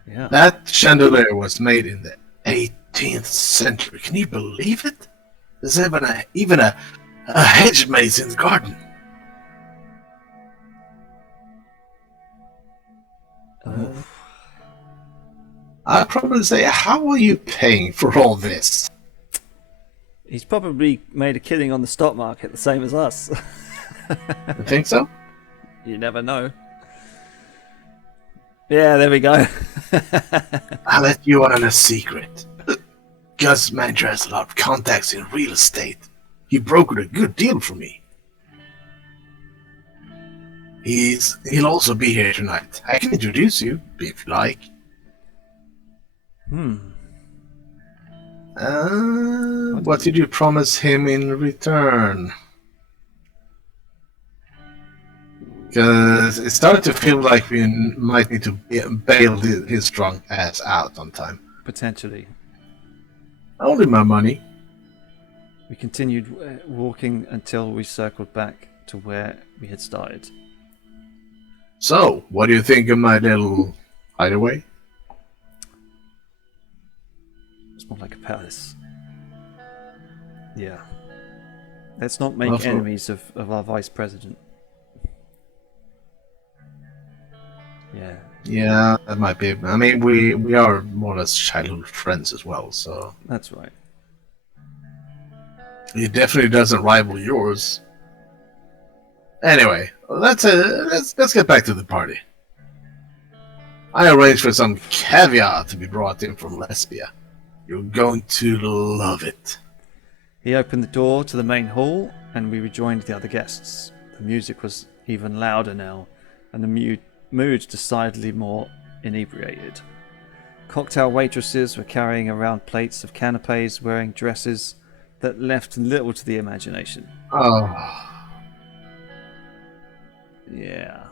Yeah. That chandelier was made in the 18th century. Can you believe it? There's even a hedge maze in the garden. I'd probably say, how are you paying for all this? He's probably made a killing on the stock market the same as us. You think so? You never know. Yeah, there we go. I'll let you on a secret. Gus Manager has a lot of contacts in real estate. He brokered a good deal for me. He'll also be here tonight. I can introduce you, if you like. What did you promise him in return? Because it started to feel like we might need to bail his drunk ass out on time. Potentially. Only my money. We continued walking until we circled back to where we had started. So, what do you think of my little hideaway? It's more like a palace. Yeah. Let's not make enemies of our vice president. Yeah. Yeah, that might be. I mean, we are more or less childhood friends as well, so... That's right. He definitely doesn't rival yours. Anyway, let's get back to the party. I arranged for some caviar to be brought in from Lesbia. You're going to love it. He opened the door to the main hall, and we rejoined the other guests. The music was even louder now, and the mood decidedly more inebriated. Cocktail waitresses were carrying around plates of canapes, wearing dresses that left little to the imagination. Oh. Yeah.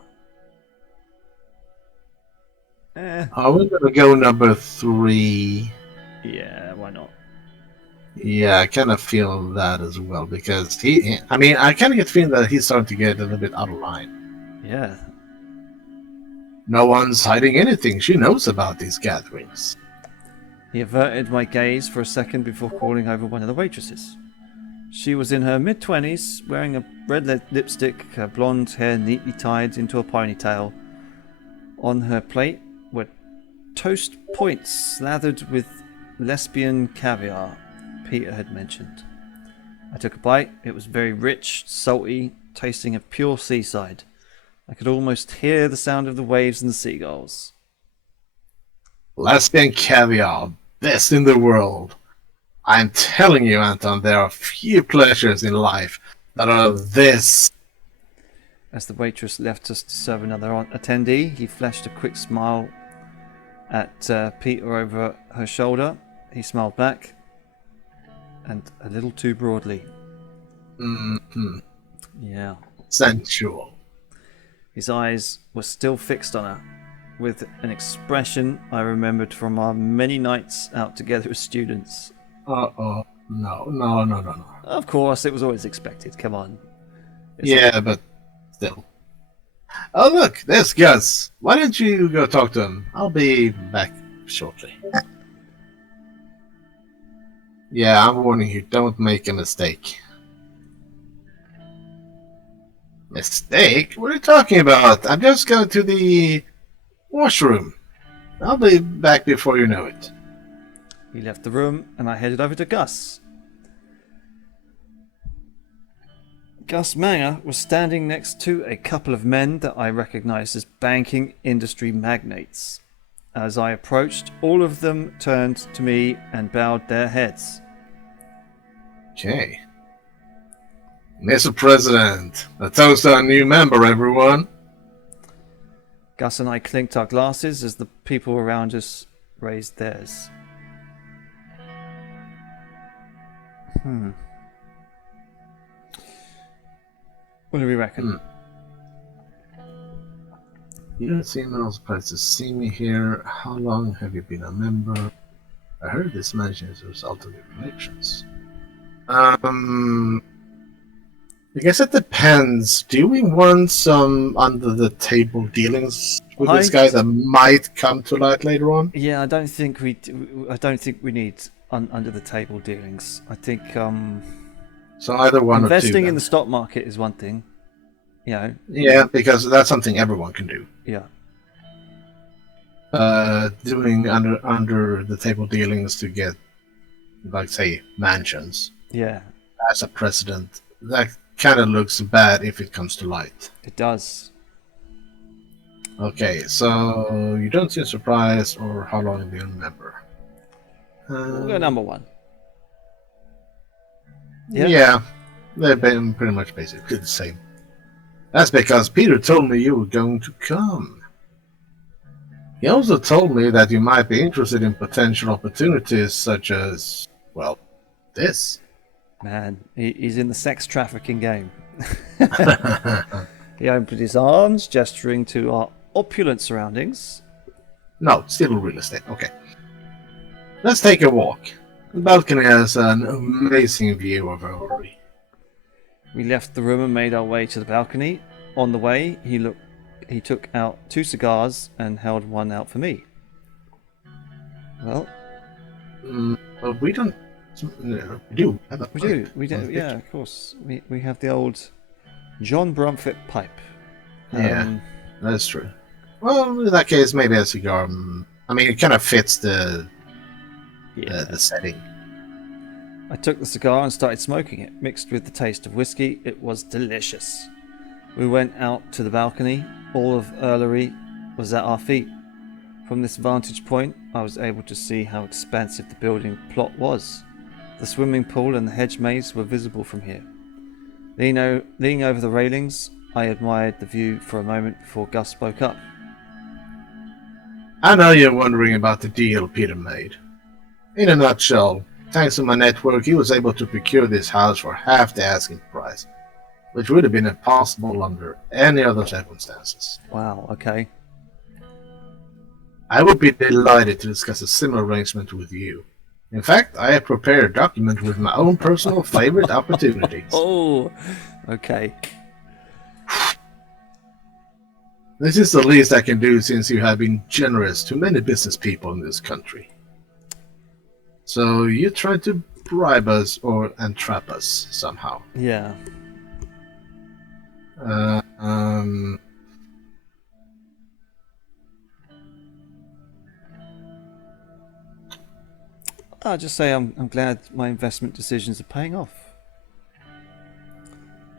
Are we gonna go number 3? Yeah, why not? Yeah, I kind of feel that as well, because I kind of get the feeling that he's starting to get a little bit out of line. Yeah. No one's hiding anything. She knows about these gatherings. He averted my gaze for a second before calling over one of the waitresses. She was in her mid-20s, wearing a red lipstick, her blonde hair neatly tied into a ponytail. On her plate were toast points slathered with lesbian caviar Peter had mentioned. I took a bite. It was very rich, salty, tasting of pure seaside. I could almost hear the sound of the waves and the seagulls. Lesbian caviar, best in the world. I'm telling you, Anton, there are few pleasures in life that are this. As the waitress left us to serve another attendee, he flashed a quick smile at Peter over her shoulder. He smiled back, and a little too broadly. Mm-hmm. Yeah. Sensual. His eyes were still fixed on her, with an expression I remembered from our many nights out together as students. Uh-oh. No. Of course, it was always expected. Come on. But still. Oh, look, there's Gus. Why don't you go talk to him? I'll be back shortly. Yeah, I'm warning you, don't make a mistake. Mistake? What are you talking about? I'm just going to the washroom. I'll be back before you know it. He left the room, and I headed over to Gus. Gus Manger was standing next to a couple of men that I recognized as banking industry magnates. As I approached, all of them turned to me and bowed their heads. Okay. Mr. President, a toast to our new member, everyone. Gus and I clinked our glasses as the people around us raised theirs. What do we reckon? You don't seem at all surprised to see me here. How long have you been a member? I heard this mansion is a result of your connections. I guess it depends. Do we want some under the table dealings with this guy that might come to light later on? Yeah, I don't think we need under the table dealings. I think so either one or two. Investing in the stock market is one thing. You know. Yeah, because that's something everyone can do. Yeah. Doing under the table dealings to get, like, say, mansions. Yeah. As a precedent, that kind of looks bad if it comes to light. It does. Okay, so you don't seem surprised, or how long do you remember? We'll go number one. Yeah, they've been pretty much basically the same. That's because Peter told me you were going to come. He also told me that you might be interested in potential opportunities such as, well, this. Man, he's in the sex trafficking game. He opened his arms, gesturing to our opulent surroundings. No, still real estate. Okay. Let's take a walk. The balcony has an amazing view of Torrey. We left the room and made our way to the balcony. On the way, he took out 2 cigars and held one out for me. Well, we don't. No, we do. We do. Yeah, of course. We have the old John Brumfitt pipe. Yeah, that's true. Well, in that case, maybe a cigar. I mean, it kind of fits the setting. I took the cigar and started smoking it. Mixed with the taste of whiskey, it was delicious. We went out to the balcony. All of Torrey was at our feet. From this vantage point, I was able to see how expansive the building plot was. The swimming pool and the hedge maze were visible from here. Leaning over the railings, I admired the view for a moment before Gus spoke up. I know you're wondering about the deal Peter made. In a nutshell, thanks to my network, he was able to procure this house for half the asking price, which would have been impossible under any other circumstances. Wow, okay. I would be delighted to discuss a similar arrangement with you. In fact, I have prepared a document with my own personal favorite opportunities. Oh, okay. This is the least I can do since you have been generous to many business people in this country. So you tried to bribe us and trap us somehow. Yeah. I'll just say I'm glad my investment decisions are paying off.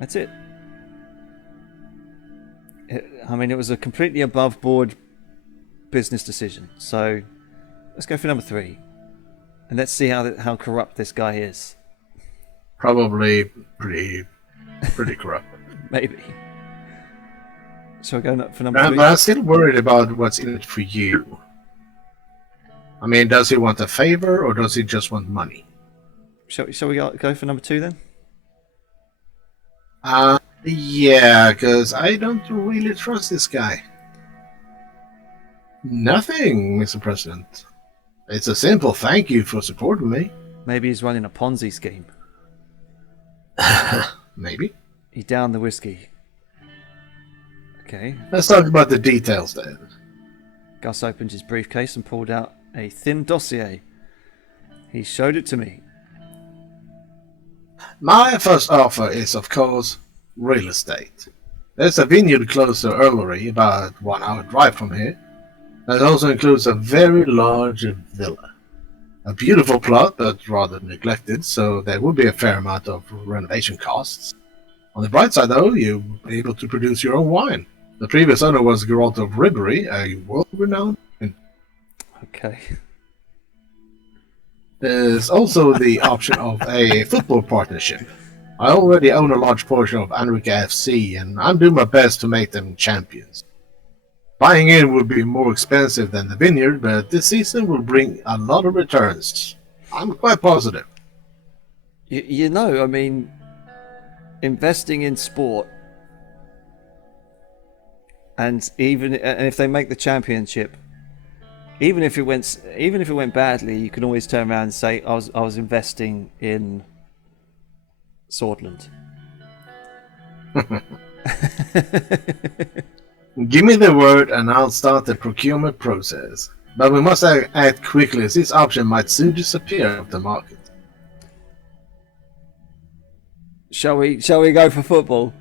That's it. It was a completely above board business decision. So let's go for number 3. And let's see how corrupt this guy is. Probably pretty corrupt. Maybe. Shall I go for number 3? But I'm still worried about what's in it for you. I mean, does he want a favor or does he just want money? Shall we go for number 2 then? Yeah, because I don't really trust this guy. Nothing, Mr. President. It's a simple thank you for supporting me. Maybe he's running a Ponzi scheme. Maybe. He downed the whiskey. Okay. Let's talk about the details then. Gus opened his briefcase and pulled out a thin dossier. He showed it to me. My first offer is, of course, real estate. There's a vineyard close to Torrey, about 1 hour drive from here. That also includes a very large villa. A beautiful plot, but rather neglected, so there would be a fair amount of renovation costs. On the bright side, though, you'll be able to produce your own wine. The previous owner was Geralt of Ribery, a world-renowned. Okay. There's also the option of a football partnership. I already own a large portion of Anrika FC, and I'm doing my best to make them champions. Buying in would be more expensive than the vineyard, but this season will bring a lot of returns. I'm quite positive. Investing in sport, and if they make the championship, Even if it went badly, you can always turn around and say, I was investing in Swordland. Give me the word and I'll start the procurement process. But we must act quickly as this option might soon disappear off the market. Shall we go for football?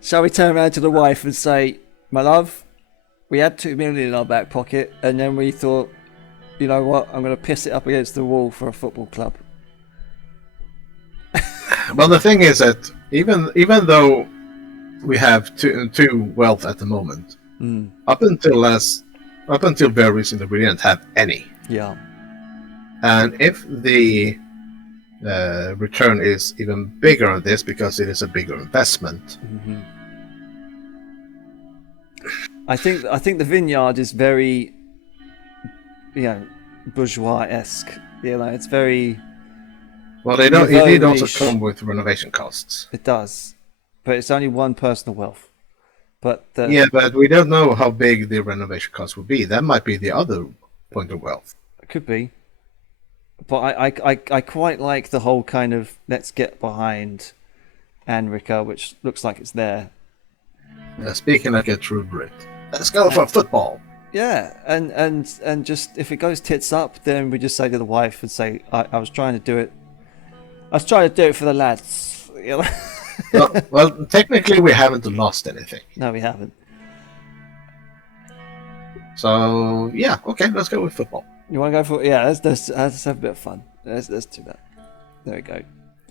Shall we turn around to the wife and say, my love, we had 2 million in our back pocket and then we thought, you know what, I'm going to piss it up against the wall for a football club. Well, the thing is that even though we have two wealth at the moment, up until very recently we didn't have any. Yeah. And if the return is even bigger on this because it is a bigger investment. Mm-hmm. I think the vineyard is very, bourgeois-esque. It's very. Well, it did also come with renovation costs. It does, but it's only one personal wealth. But but we don't know how big the renovation costs will be. That might be the other point of wealth. It could be. But I quite like the whole kind of let's get behind Anrika, which looks like it's there. Speaking like a true Brit, let's go for football. Yeah, and just if it goes tits up, then we just say to the wife and say, I was trying to do it. I was trying to do it for the lads. well, technically we haven't lost anything. No, we haven't. So yeah, okay, let's go with football. You want to go for let's have a bit of fun. Let's do that. There we go.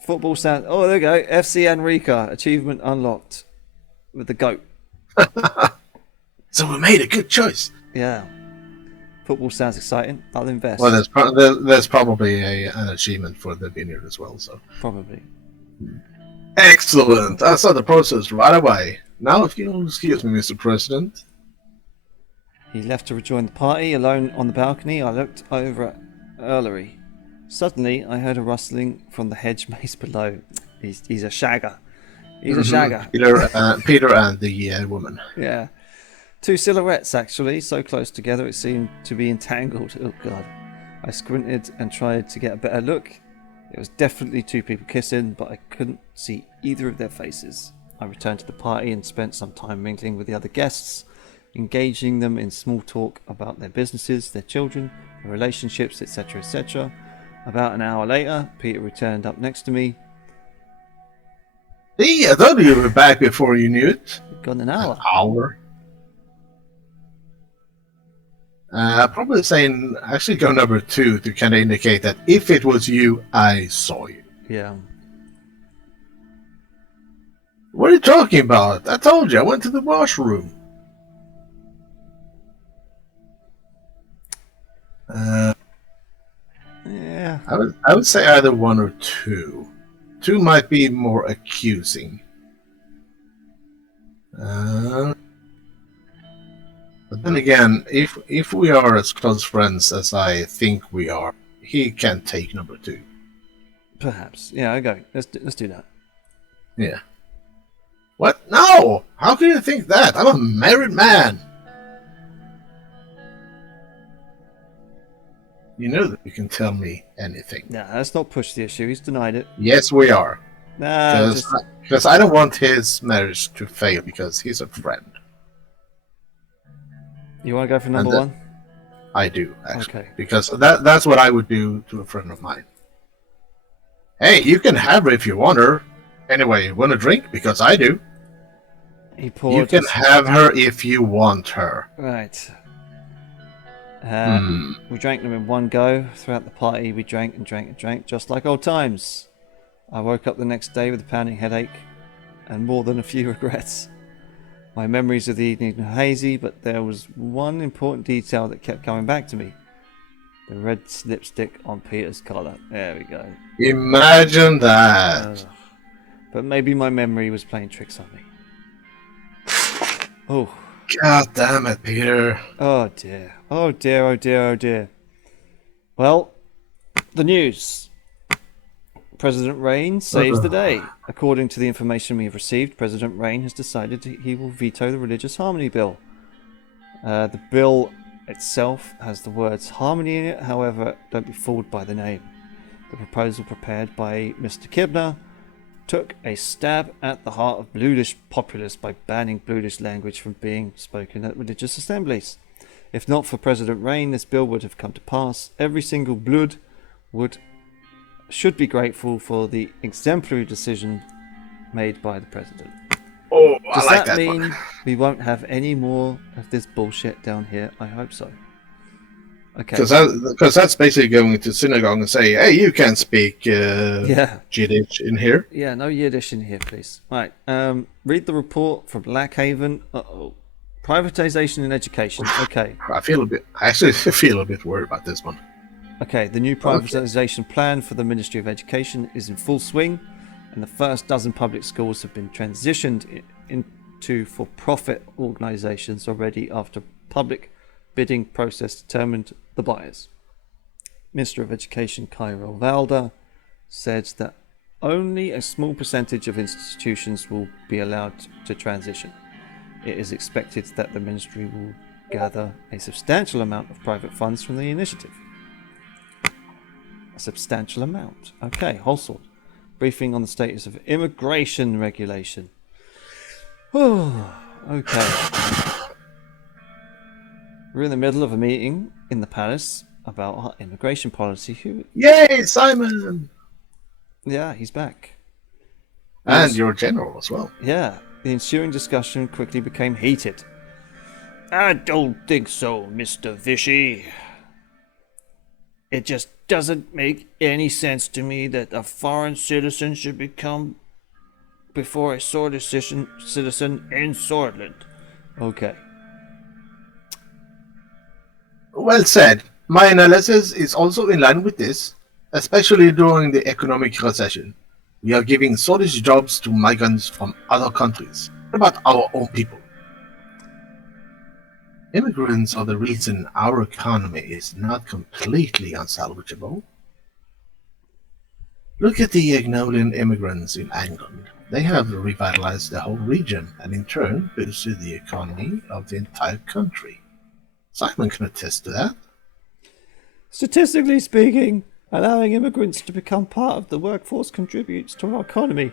Football sound. Oh, there we go. FC Anrika achievement unlocked with the goat. So we made a good choice. Yeah. Football sounds exciting. I'll invest. Well, there's probably an achievement for the vineyard as well. So probably. Excellent. I start the process right away. Now, if you'll excuse me, Mr. President. He left to rejoin the party. Alone on the balcony, I looked over at Earlery. Suddenly, I heard a rustling from the hedge maze below. He's a shagger. He's a shagger. Peter and the woman. Yeah. 2 silhouettes, actually, so close together it seemed to be entangled. Oh, God. I squinted and tried to get a better look. It was definitely 2 people kissing, but I couldn't see either of their faces. I returned to the party and spent some time mingling with the other guests, engaging them in small talk about their businesses, their children, their relationships, etc., etc. About an hour later, Peter returned up next to me. Hey, I thought you were back before you knew it. Gone an hour. An hour? Probably saying, actually go number 2 to kind of indicate that if it was you, I saw you. Yeah. What are you talking about? I told you, I went to the washroom. Yeah. I would say either 1 or 2. 2 might be more accusing. But then again, if we are as close friends as I think we are, he can take number 2. Perhaps. Yeah, okay. Let's do that. Yeah. What? No! How can you think that? I'm a married man! You know that you can tell me anything. Nah, let's not push the issue. He's denied it. Yes, we are. Nah, because I don't want his marriage to fail because he's a friend. You want to go for number 1? I do, actually. Okay. Because that's what I would do to a friend of mine. Hey, you can have her if you want her. Anyway, you want a drink? Because I do. He poured. You can have her if you want her. Right. We drank them in one go. Throughout the party, we drank and drank and drank, just like old times. I woke up the next day with a pounding headache and more than a few regrets. My memories of the evening were hazy, but there was one important detail that kept coming back to me. The red lipstick on Peter's collar. There we go. Imagine that. But maybe my memory was playing tricks on me. Oh. God damn it, Peter. Oh dear. Oh dear, oh dear, oh dear. Well, the news. President Rain saves the day. According to the information we have received, President Rain has decided he will veto the Religious Harmony Bill. The bill itself has the words harmony in it, however, don't be fooled by the name. The proposal prepared by Mr. Kibner took a stab at the heart of Bludish populace by banning Bludish language from being spoken at religious assemblies. If not for President Rain, this bill would have come to pass. Every single Blood should be grateful for the exemplary decision made by the President. Oh, Does I like that that mean one. we won't have any more of this bullshit down here? I hope so. Okay. Because that's basically going to synagogue and say, hey, you can't speak Yeah. Yiddish in here. Yeah, no Yiddish in here, please. Right. Read the report from Lackhaven. Uh-oh. Privatization in education. Okay. I actually feel a bit worried about this one. Okay, the new privatization plan for the Ministry of Education is in full swing, and the first dozen public schools have been transitioned into for-profit organisations already after public bidding process determined the buyers. Minister of Education Cairo Valda said that only a small percentage of institutions will be allowed to transition. It is expected that the ministry will gather a substantial amount of private funds from the initiative. A substantial amount. Okay, Wholesale. Briefing on the status of immigration regulation. Oh, okay. We're in the middle of a meeting in the palace about our immigration policy. Yay, Simon! Yeah, he's back. And your general as well. Yeah, the ensuing discussion quickly became heated. I don't think so, Mr. Vishy. It just doesn't make any sense to me that a foreign citizen should become before a Swordlish citizen in Swordland. Okay. Well said. My analysis is also in line with this, especially during the economic recession. We are giving Swedish jobs to migrants from other countries. What about our own people? Immigrants are the reason our economy is not completely unsalvageable. Look at the Agnolian immigrants in England. They have revitalized the whole region and in turn boosted the economy of the entire country. Simon can attest to that. Statistically speaking, allowing immigrants to become part of the workforce contributes to our economy.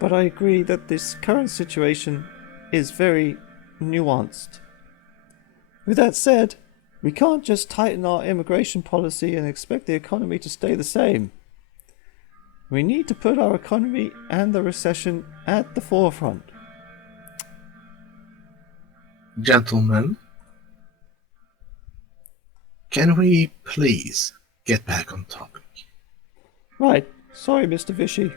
But I agree that this current situation is very nuanced. With that said, we can't just tighten our immigration policy and expect the economy to stay the same. We need to put our economy and the recession at the forefront. Gentlemen, can we please get back on topic? Right, sorry Mr. Vishy.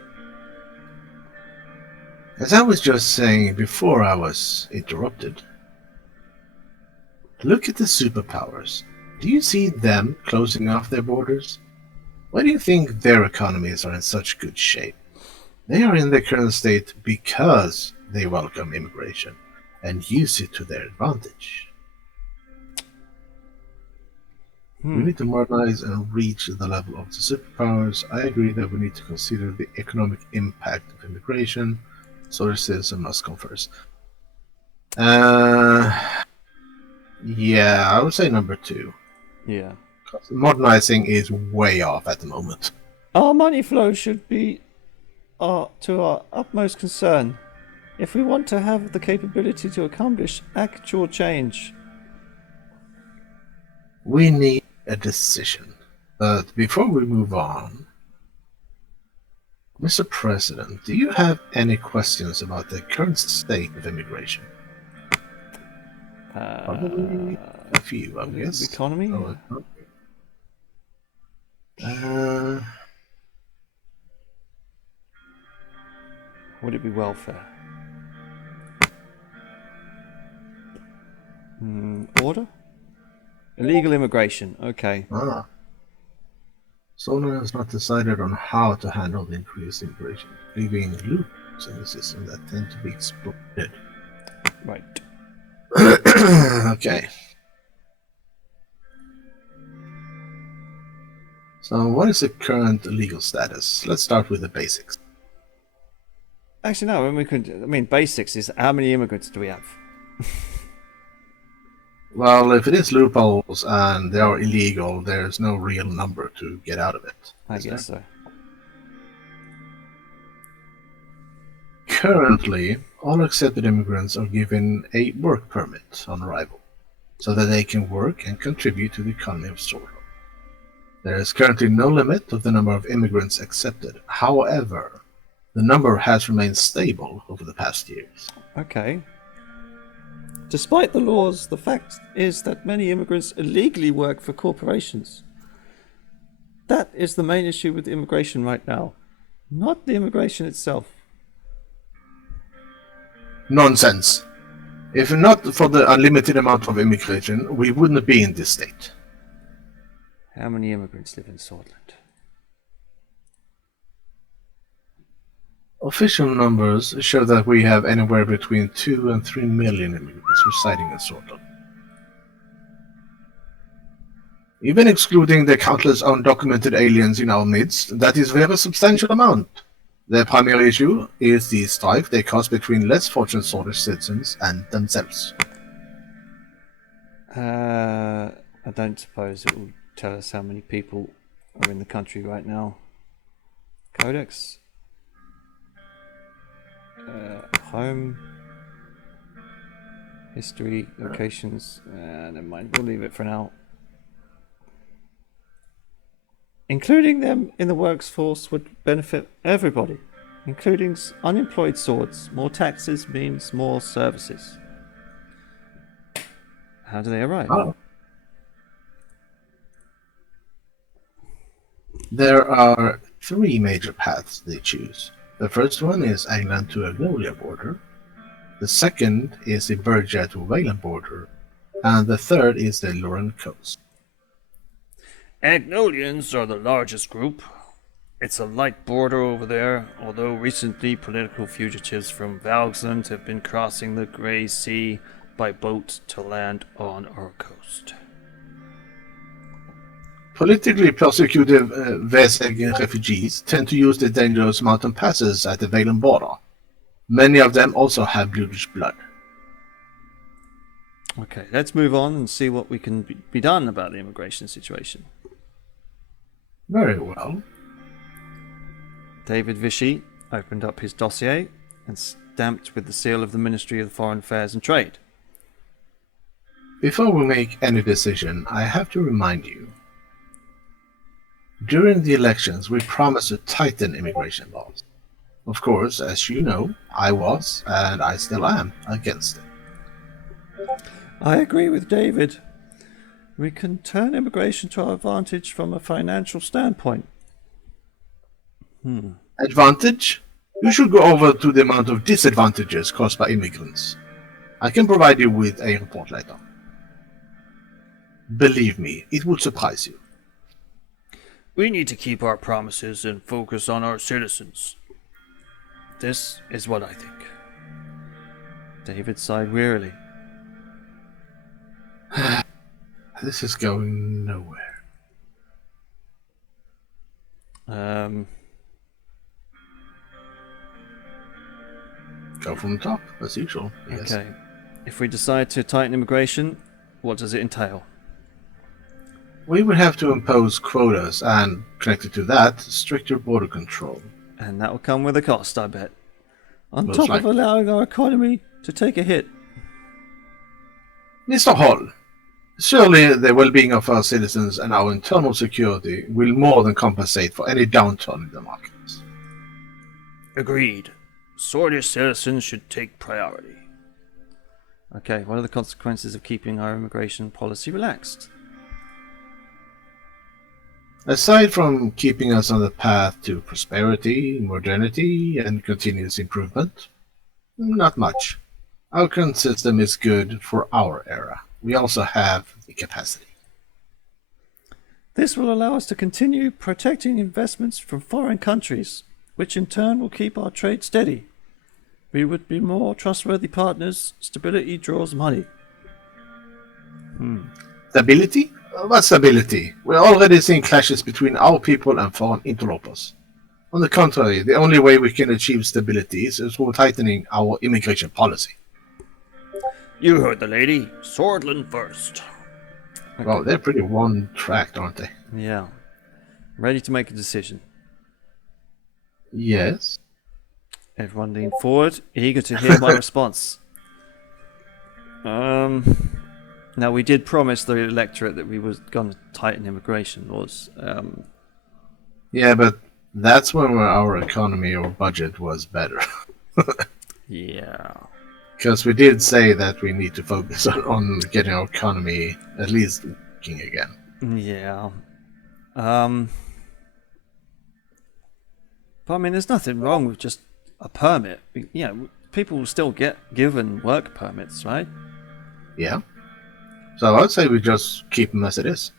As I was just saying before I was interrupted, look at the superpowers. Do you see them closing off their borders? Why do you think their economies are in such good shape? They are in their current state because they welcome immigration and use it to their advantage. We need to modernize and reach the level of the superpowers. I agree that we need to consider the economic impact of immigration. Solar citizen must come first. Yeah, I would say number 2. Yeah. Modernizing is way off at the moment. Our money flow should be to our utmost concern if we want to have the capability to accomplish actual change. We need a decision. But before we move on, Mr. President, do you have any questions about the current state of immigration? Probably a few, I guess. Economy? Would it be welfare? Order? Illegal immigration, okay. Solar has not decided on how to handle the increased immigration, leaving loops in the system that tend to be exploited. Right. Okay. So what is the current legal status? Let's start with the basics. Actually, no, basics is how many immigrants do we have? Well, if it is loopholes and they are illegal, there's no real number to get out of it. I guess so. Currently, all accepted immigrants are given a work permit on arrival, so that they can work and contribute to the economy of Sorlo. There is currently no limit of the number of immigrants accepted. However, the number has remained stable over the past years. Okay. Despite the laws, the fact is that many immigrants illegally work for corporations. That is the main issue with immigration right now, not the immigration itself. Nonsense. If not for the unlimited amount of immigration, we wouldn't be in this state. How many immigrants live in Swordland? Official numbers show that we have anywhere between 2 and 3 million immigrants residing in Sorlo. Even excluding the countless undocumented aliens in our midst, that is a very substantial amount. The primary issue is the strife they cause between less fortunate Swedish citizens and themselves. I don't suppose it will tell us how many people are in the country right now. Codex? Home? History? Locations? Never mind, we'll leave it for now. Including them in the workforce would benefit everybody, including unemployed swords. More taxes means more services. How do they arrive? Oh. There are 3 major paths they choose. The first one is England to a Gloria border. The second is the Bergia to Wayland border. And the third is the Lauren coast. Agnolians are the largest group. It's a light border over there, although recently political fugitives from Valgsland have been crossing the Grey Sea by boat to land on our coast. Politically persecuted Veseg refugees tend to use the dangerous mountain passes at the Valen border. Many of them also have bluish blood. Okay, let's move on and see what we can be done about the immigration situation. Very well. David Vichy opened up his dossier and stamped with the seal of the Ministry of Foreign Affairs and Trade. Before we make any decision, I have to remind you. During the elections, we promised to tighten immigration laws. Of course, as you know, I was, and I still am, against it. I agree with David. We can turn immigration to our advantage from a financial standpoint. Advantage? You should go over to the amount of disadvantages caused by immigrants. I can provide you with a report later. Believe me, it would surprise you. We need to keep our promises and focus on our citizens. This is what I think. David sighed wearily. This is going nowhere. Go from the top, as usual. Yes. Okay. If we decide to tighten immigration, what does it entail? We would have to impose quotas and, connected to that, stricter border control. And that will come with a cost, I bet. On Most top likely. of allowing our economy to take a hit. Mr. Hall, surely the well-being of our citizens and our internal security will more than compensate for any downturn in the markets. Agreed. Swedish citizens should take priority. Okay, what are the consequences of keeping our immigration policy relaxed? Aside from keeping us on the path to prosperity, modernity, and continuous improvement, not much. Our current system is good for our era. We also have the capacity. This will allow us to continue protecting investments from foreign countries, which in turn will keep our trade steady. We would be more trustworthy partners. Stability draws money. Stability? What stability? We're already seeing clashes between our people and foreign interlopers. On the contrary, the only way we can achieve stability is through tightening our immigration policy. You heard the lady. Swordland first. Okay. Well, they're pretty one-tracked, aren't they? Yeah. Ready to make a decision. Yes. Everyone lean forward, eager to hear my response. Now, we did promise the electorate that we was going to tighten immigration laws. Yeah, but that's when our economy or budget was better. Yeah. Because we did say that we need to focus on getting our economy at least working again. Yeah. But I mean, there's nothing wrong with just a permit. You know, people will still get given work permits, right? Yeah. So I'd say we just keep them as it is.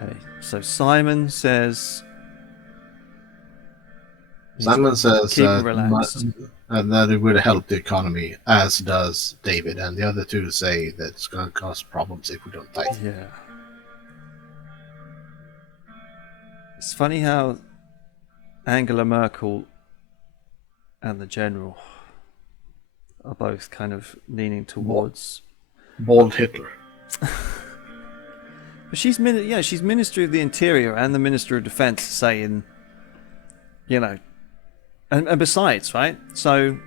Okay, so Simon says Keep relaxed. And that it would help the economy, as does David. And the other two say that it's going to cause problems if we don't tighten. Yeah. It's funny how Angela Merkel and the general are both kind of leaning towards Bald Hitler. But she's Ministry of the Interior and the Minister of Defense saying, you know, and besides, right? So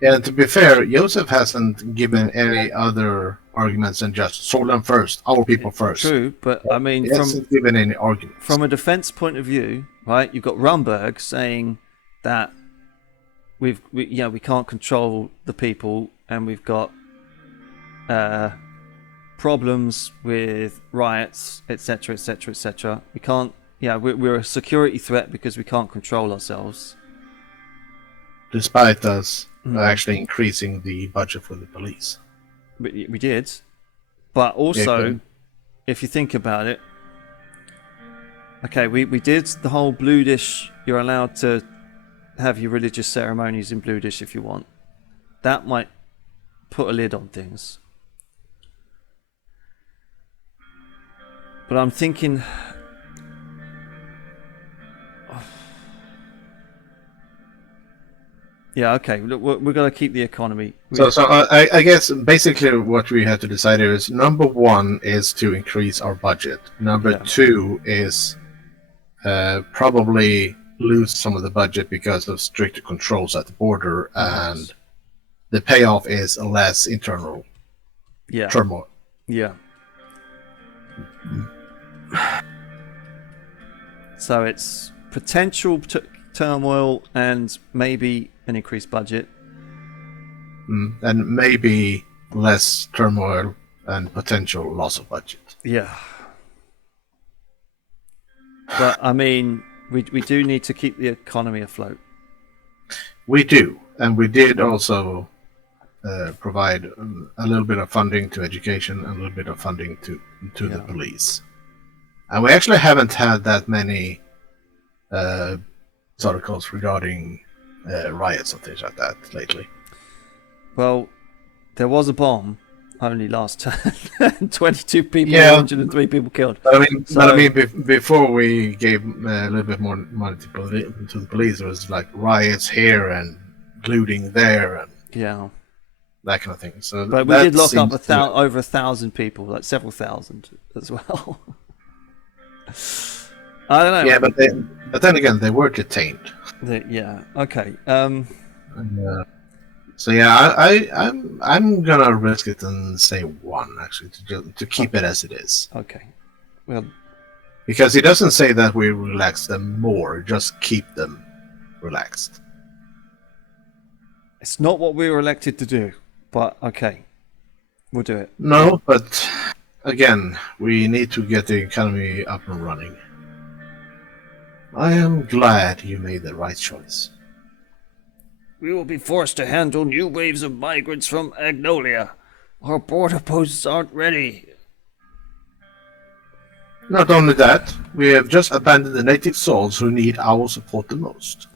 yeah, to be fair, Joseph hasn't given any other arguments than just Solon first, our people first. True, but I mean, he hasn't given any arguments. From a defense point of view, right? You've got Rumberg saying that we can't control the people, and we've got problems with riots, etc., etc., etc. We can't. Yeah, we're a security threat because we can't control ourselves. Despite us actually increasing the budget for the police. We did. But also, if you think about it, okay, we did the whole Blue Dish, you're allowed to have your religious ceremonies in Blue Dish if you want. That might put a lid on things. But I'm thinking... Yeah, okay. Look, we're going to keep the economy. So I guess basically what we have to decide here is number one is to increase our budget. Number two is probably lose some of the budget because of stricter controls at the border, and the payoff is less internal turmoil. Yeah. So it's potential turmoil and maybe an increased budget. And maybe less turmoil and potential loss of budget. Yeah. But, I mean, we do need to keep the economy afloat. We do. And we did also provide a little bit of funding to education and a little bit of funding to the police. And we actually haven't had that many articles regarding riots and things like that lately. Well, there was a bomb only last turn. 22 people injured and 3 people killed. But I mean, before we gave a little bit more money to the police, it was like riots here and looting there and that kind of thing. So, but we did lock up over 1,000 people, like several thousand as well. I don't know. Yeah, but then again, they were detained. Okay. So yeah, I'm gonna risk it and say 1 actually to keep it as it is. Okay. Well, because he doesn't say that we relax them more, just keep them relaxed. It's not what we were elected to do, but okay, we'll do it. No, but again, we need to get the economy up and running. I am glad you made the right choice. We will be forced to handle new waves of migrants from Agnolia. Our border posts aren't ready. Not only that, we have just abandoned the native souls who need our support the most.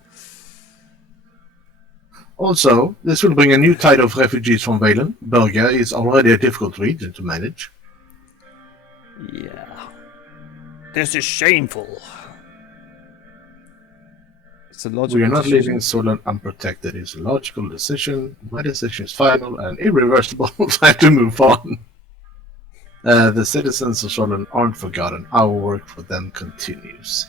Also, this will bring a new tide of refugees from Valen. Berga is already a difficult region to manage. Yeah. This is shameful. It's a logical We are not decision. leaving Solon unprotected. It's a logical decision. My decision is final and irreversible. Time to move on. The citizens of Solon aren't forgotten. Our work for them continues.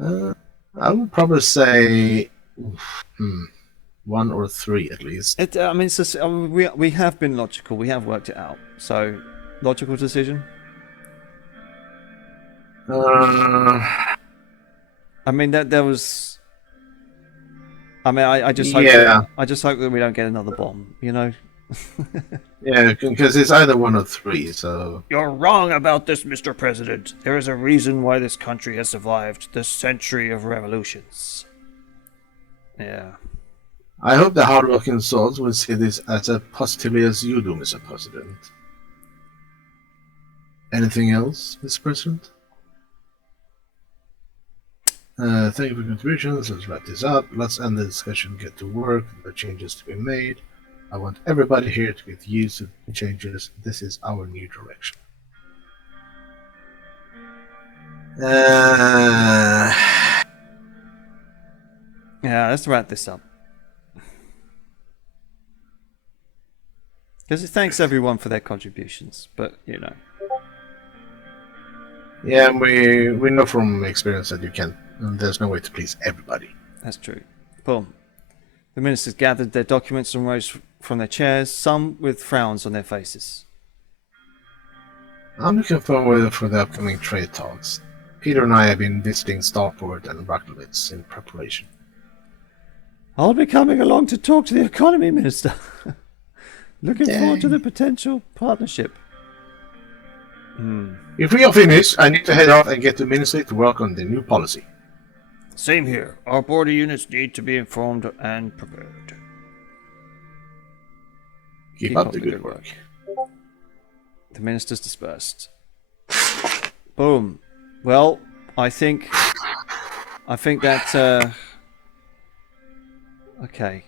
I would probably say 1 or 3 at least. We have been logical. We have worked it out. So, logical decision. I mean, there was. I mean, I just hope. I just hope that we don't get another bomb. You know. Yeah, because it's either 1 or 3. So you're wrong about this, Mr. President. There is a reason why this country has survived the century of revolutions. Yeah. I hope the hardworking souls will see this as positively as you do, Mr. President. Anything else, Mr. President? Thank you for your contributions. Let's wrap this up. Let's end the discussion, get to work. There are changes to be made. I want everybody here to get used to the changes. This is our new direction. Yeah, let's wrap this up. Because thanks everyone for their contributions, but you know. Yeah, we know from experience that you can't. There's no way to please everybody. That's true. Boom. The ministers gathered their documents and rose from their chairs, some with frowns on their faces. I'm looking forward for the upcoming trade talks. Peter and I have been visiting Starport and Rakowitz in preparation. I'll be coming along to talk to the economy minister. Looking forward to the potential partnership. If we are finished, I need to head out and get the ministry to work on the new policy. Same here. Our border units need to be informed and prepared. Keep up the good work. The ministers dispersed. Boom. Well, I think that okay.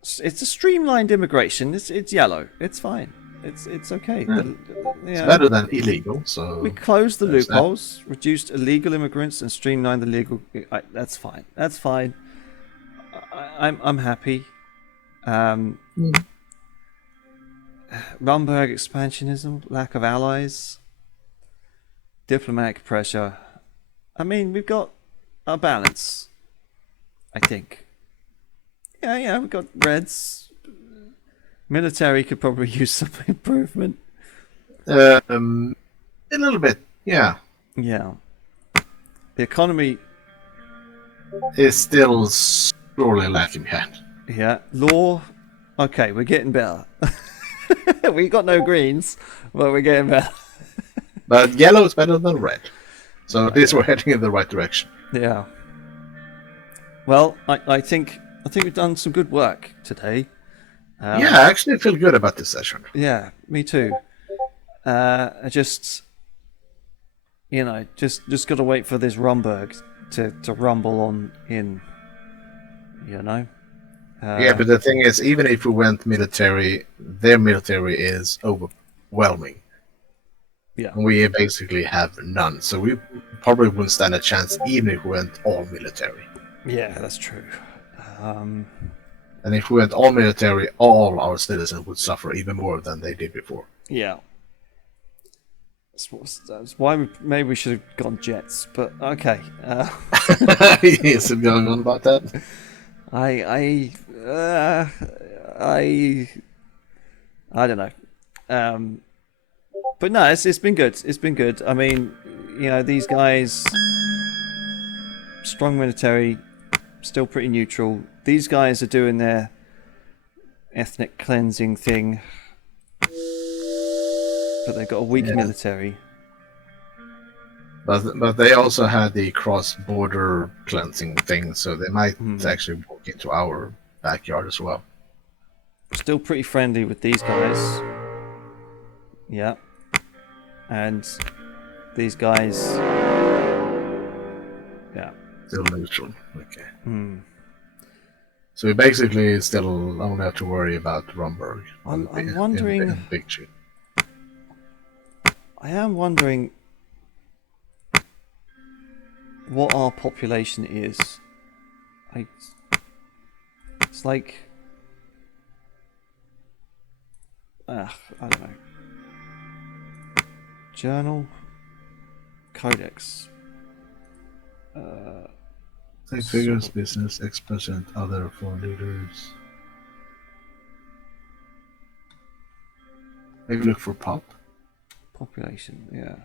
It's a streamlined immigration. It's yellow. It's fine. It's okay. Yeah. It's better than illegal. So we closed the loopholes, reduced illegal immigrants, and streamlined the legal. That's fine. That's fine. I'm happy. Rumberg expansionism, lack of allies, diplomatic pressure. I mean, we've got a balance, I think. Yeah, we've got Reds. Military could probably use some improvement. A little bit, yeah. Yeah. The economy is still sorely lacking behind. Yeah. Law, okay, we're getting better. We got no greens, but we're getting better. But yellow is better than red. So at least we're heading in the right direction. Yeah. Well, I think we've done some good work today. Yeah, I actually feel good about this session. Yeah, me too. I just got to wait for this Rumberg to rumble on in. You know. Yeah, but the thing is, even if we went military, their military is overwhelming. Yeah. We basically have none, so we probably wouldn't stand a chance even if we went all military. Yeah, that's true. And if we went all military, all our citizens would suffer even more than they did before. Yeah. That's why maybe we should have gone jets, but okay. Is it going on about that? I don't know. But no, it's been good. It's been good. I mean, you know, these guys, strong military, still pretty neutral. These guys are doing their ethnic cleansing thing, but they've got a weak military. But they also had the cross-border cleansing thing, so they might actually walk into our backyard as well. Still pretty friendly with these guys. Yeah. And these guys... Yeah. Still neutral. Okay. So we basically still only have to worry about Rumberg. I'm wondering... In big shit. I am wondering what our population is. It's like, I don't know. Journal, Codex. State figures, business, X%, other foreign leaders. Maybe look for pop. Population, yeah.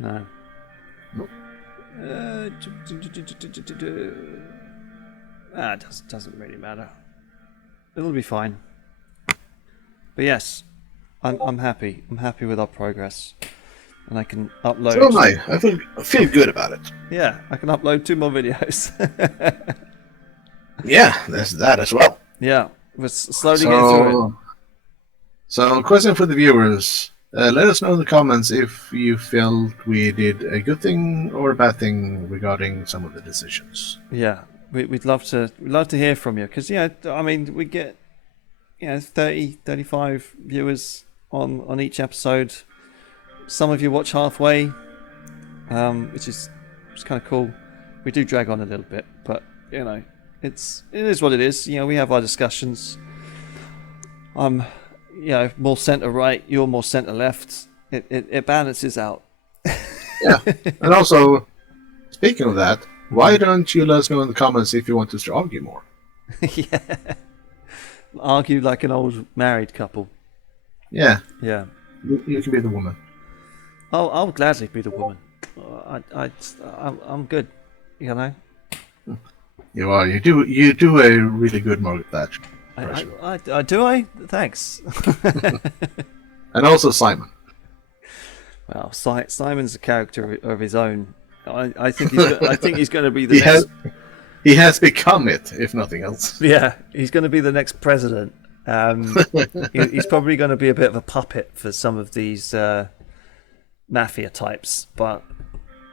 No. Nope. It doesn't really matter. It'll be fine. But yes, I'm happy. I'm happy with our progress, and I can upload. So am I. I feel good about it. Yeah, I can upload 2 more videos. Yeah, there's that as well. Yeah, we're slowly getting through it. So, question for the viewers. Let us know in the comments if you felt we did a good thing or a bad thing regarding some of the decisions. Yeah, we'd love to hear from you, because I mean, we get 30, 35 viewers on each episode. Some of you watch halfway, which is kind of cool. We do drag on a little bit, but it is what it is. We have our discussions. More centre right, you're more centre left. It balances out. Yeah, and also, speaking of that, why don't you let us know in the comments if you want us to argue more? Yeah, argue like an old married couple. Yeah, yeah. You can be the woman. I'll gladly be the woman. I'm good. You are. You do a really good Margaret Thatcher. I do. Thanks. And also Simon. Well, Simon's a character of his own. I think he's going to be the next. He has become it, if nothing else. Yeah, he's going to be the next president. He's probably going to be a bit of a puppet for some of these mafia types, but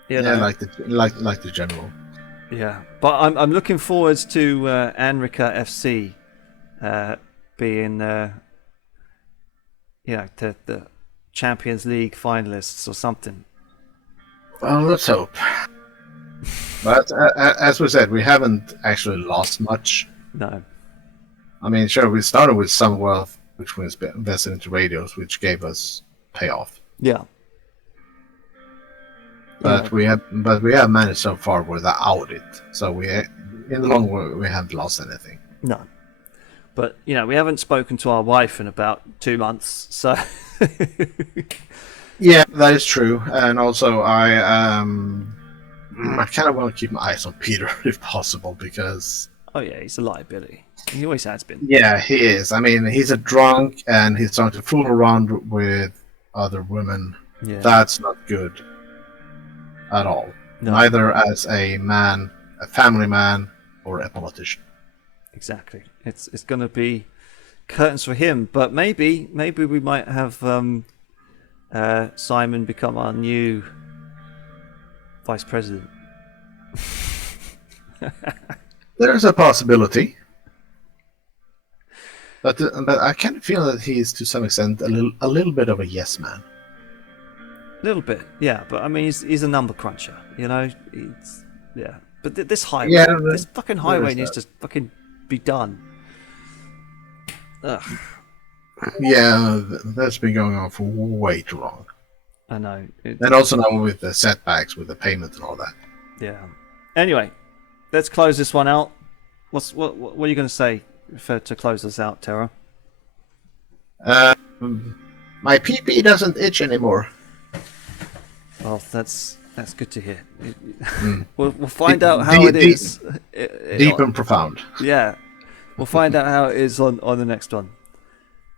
like the general. Yeah, but I'm looking forward to Anrika FC being the Champions League finalists or something. Well, let's hope. But as we said, we haven't actually lost much. No. I mean, sure, we started with some wealth, which was invested into radios, which gave us payoff. Yeah. But we have managed so far without it. So in the long run, we haven't lost anything. No. But we haven't spoken to our wife in about 2 months, so. Yeah, that is true. And also, I kind of want to keep my eyes on Peter if possible, because. Oh yeah, he's a liability. He always has been. Yeah, he is. I mean, he's a drunk and he's starting to fool around with other women. Yeah. That's not good at all. No. Neither as a man, a family man, or a politician. Exactly. It's going to be curtains for him, but maybe we might have Simon become our new vice president. There's a possibility. But I kind of feel that he is, to some extent, a little bit of a yes man. A little bit, yeah. But I mean, he's a number cruncher, But this highway, this fucking highway needs to fucking be done. Ugh. Yeah, that's been going on for way too long. I know. And also now with the setbacks, with the payment and all that. Yeah. Anyway, let's close this one out. What are you going to say to close this out, Terra? My PP doesn't itch anymore. Well, that's good to hear. We'll find out how it is. Deep and profound. Yeah. We'll find out how it is on the next one.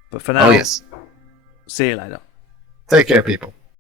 But for now, yes. See you later. Take care, people.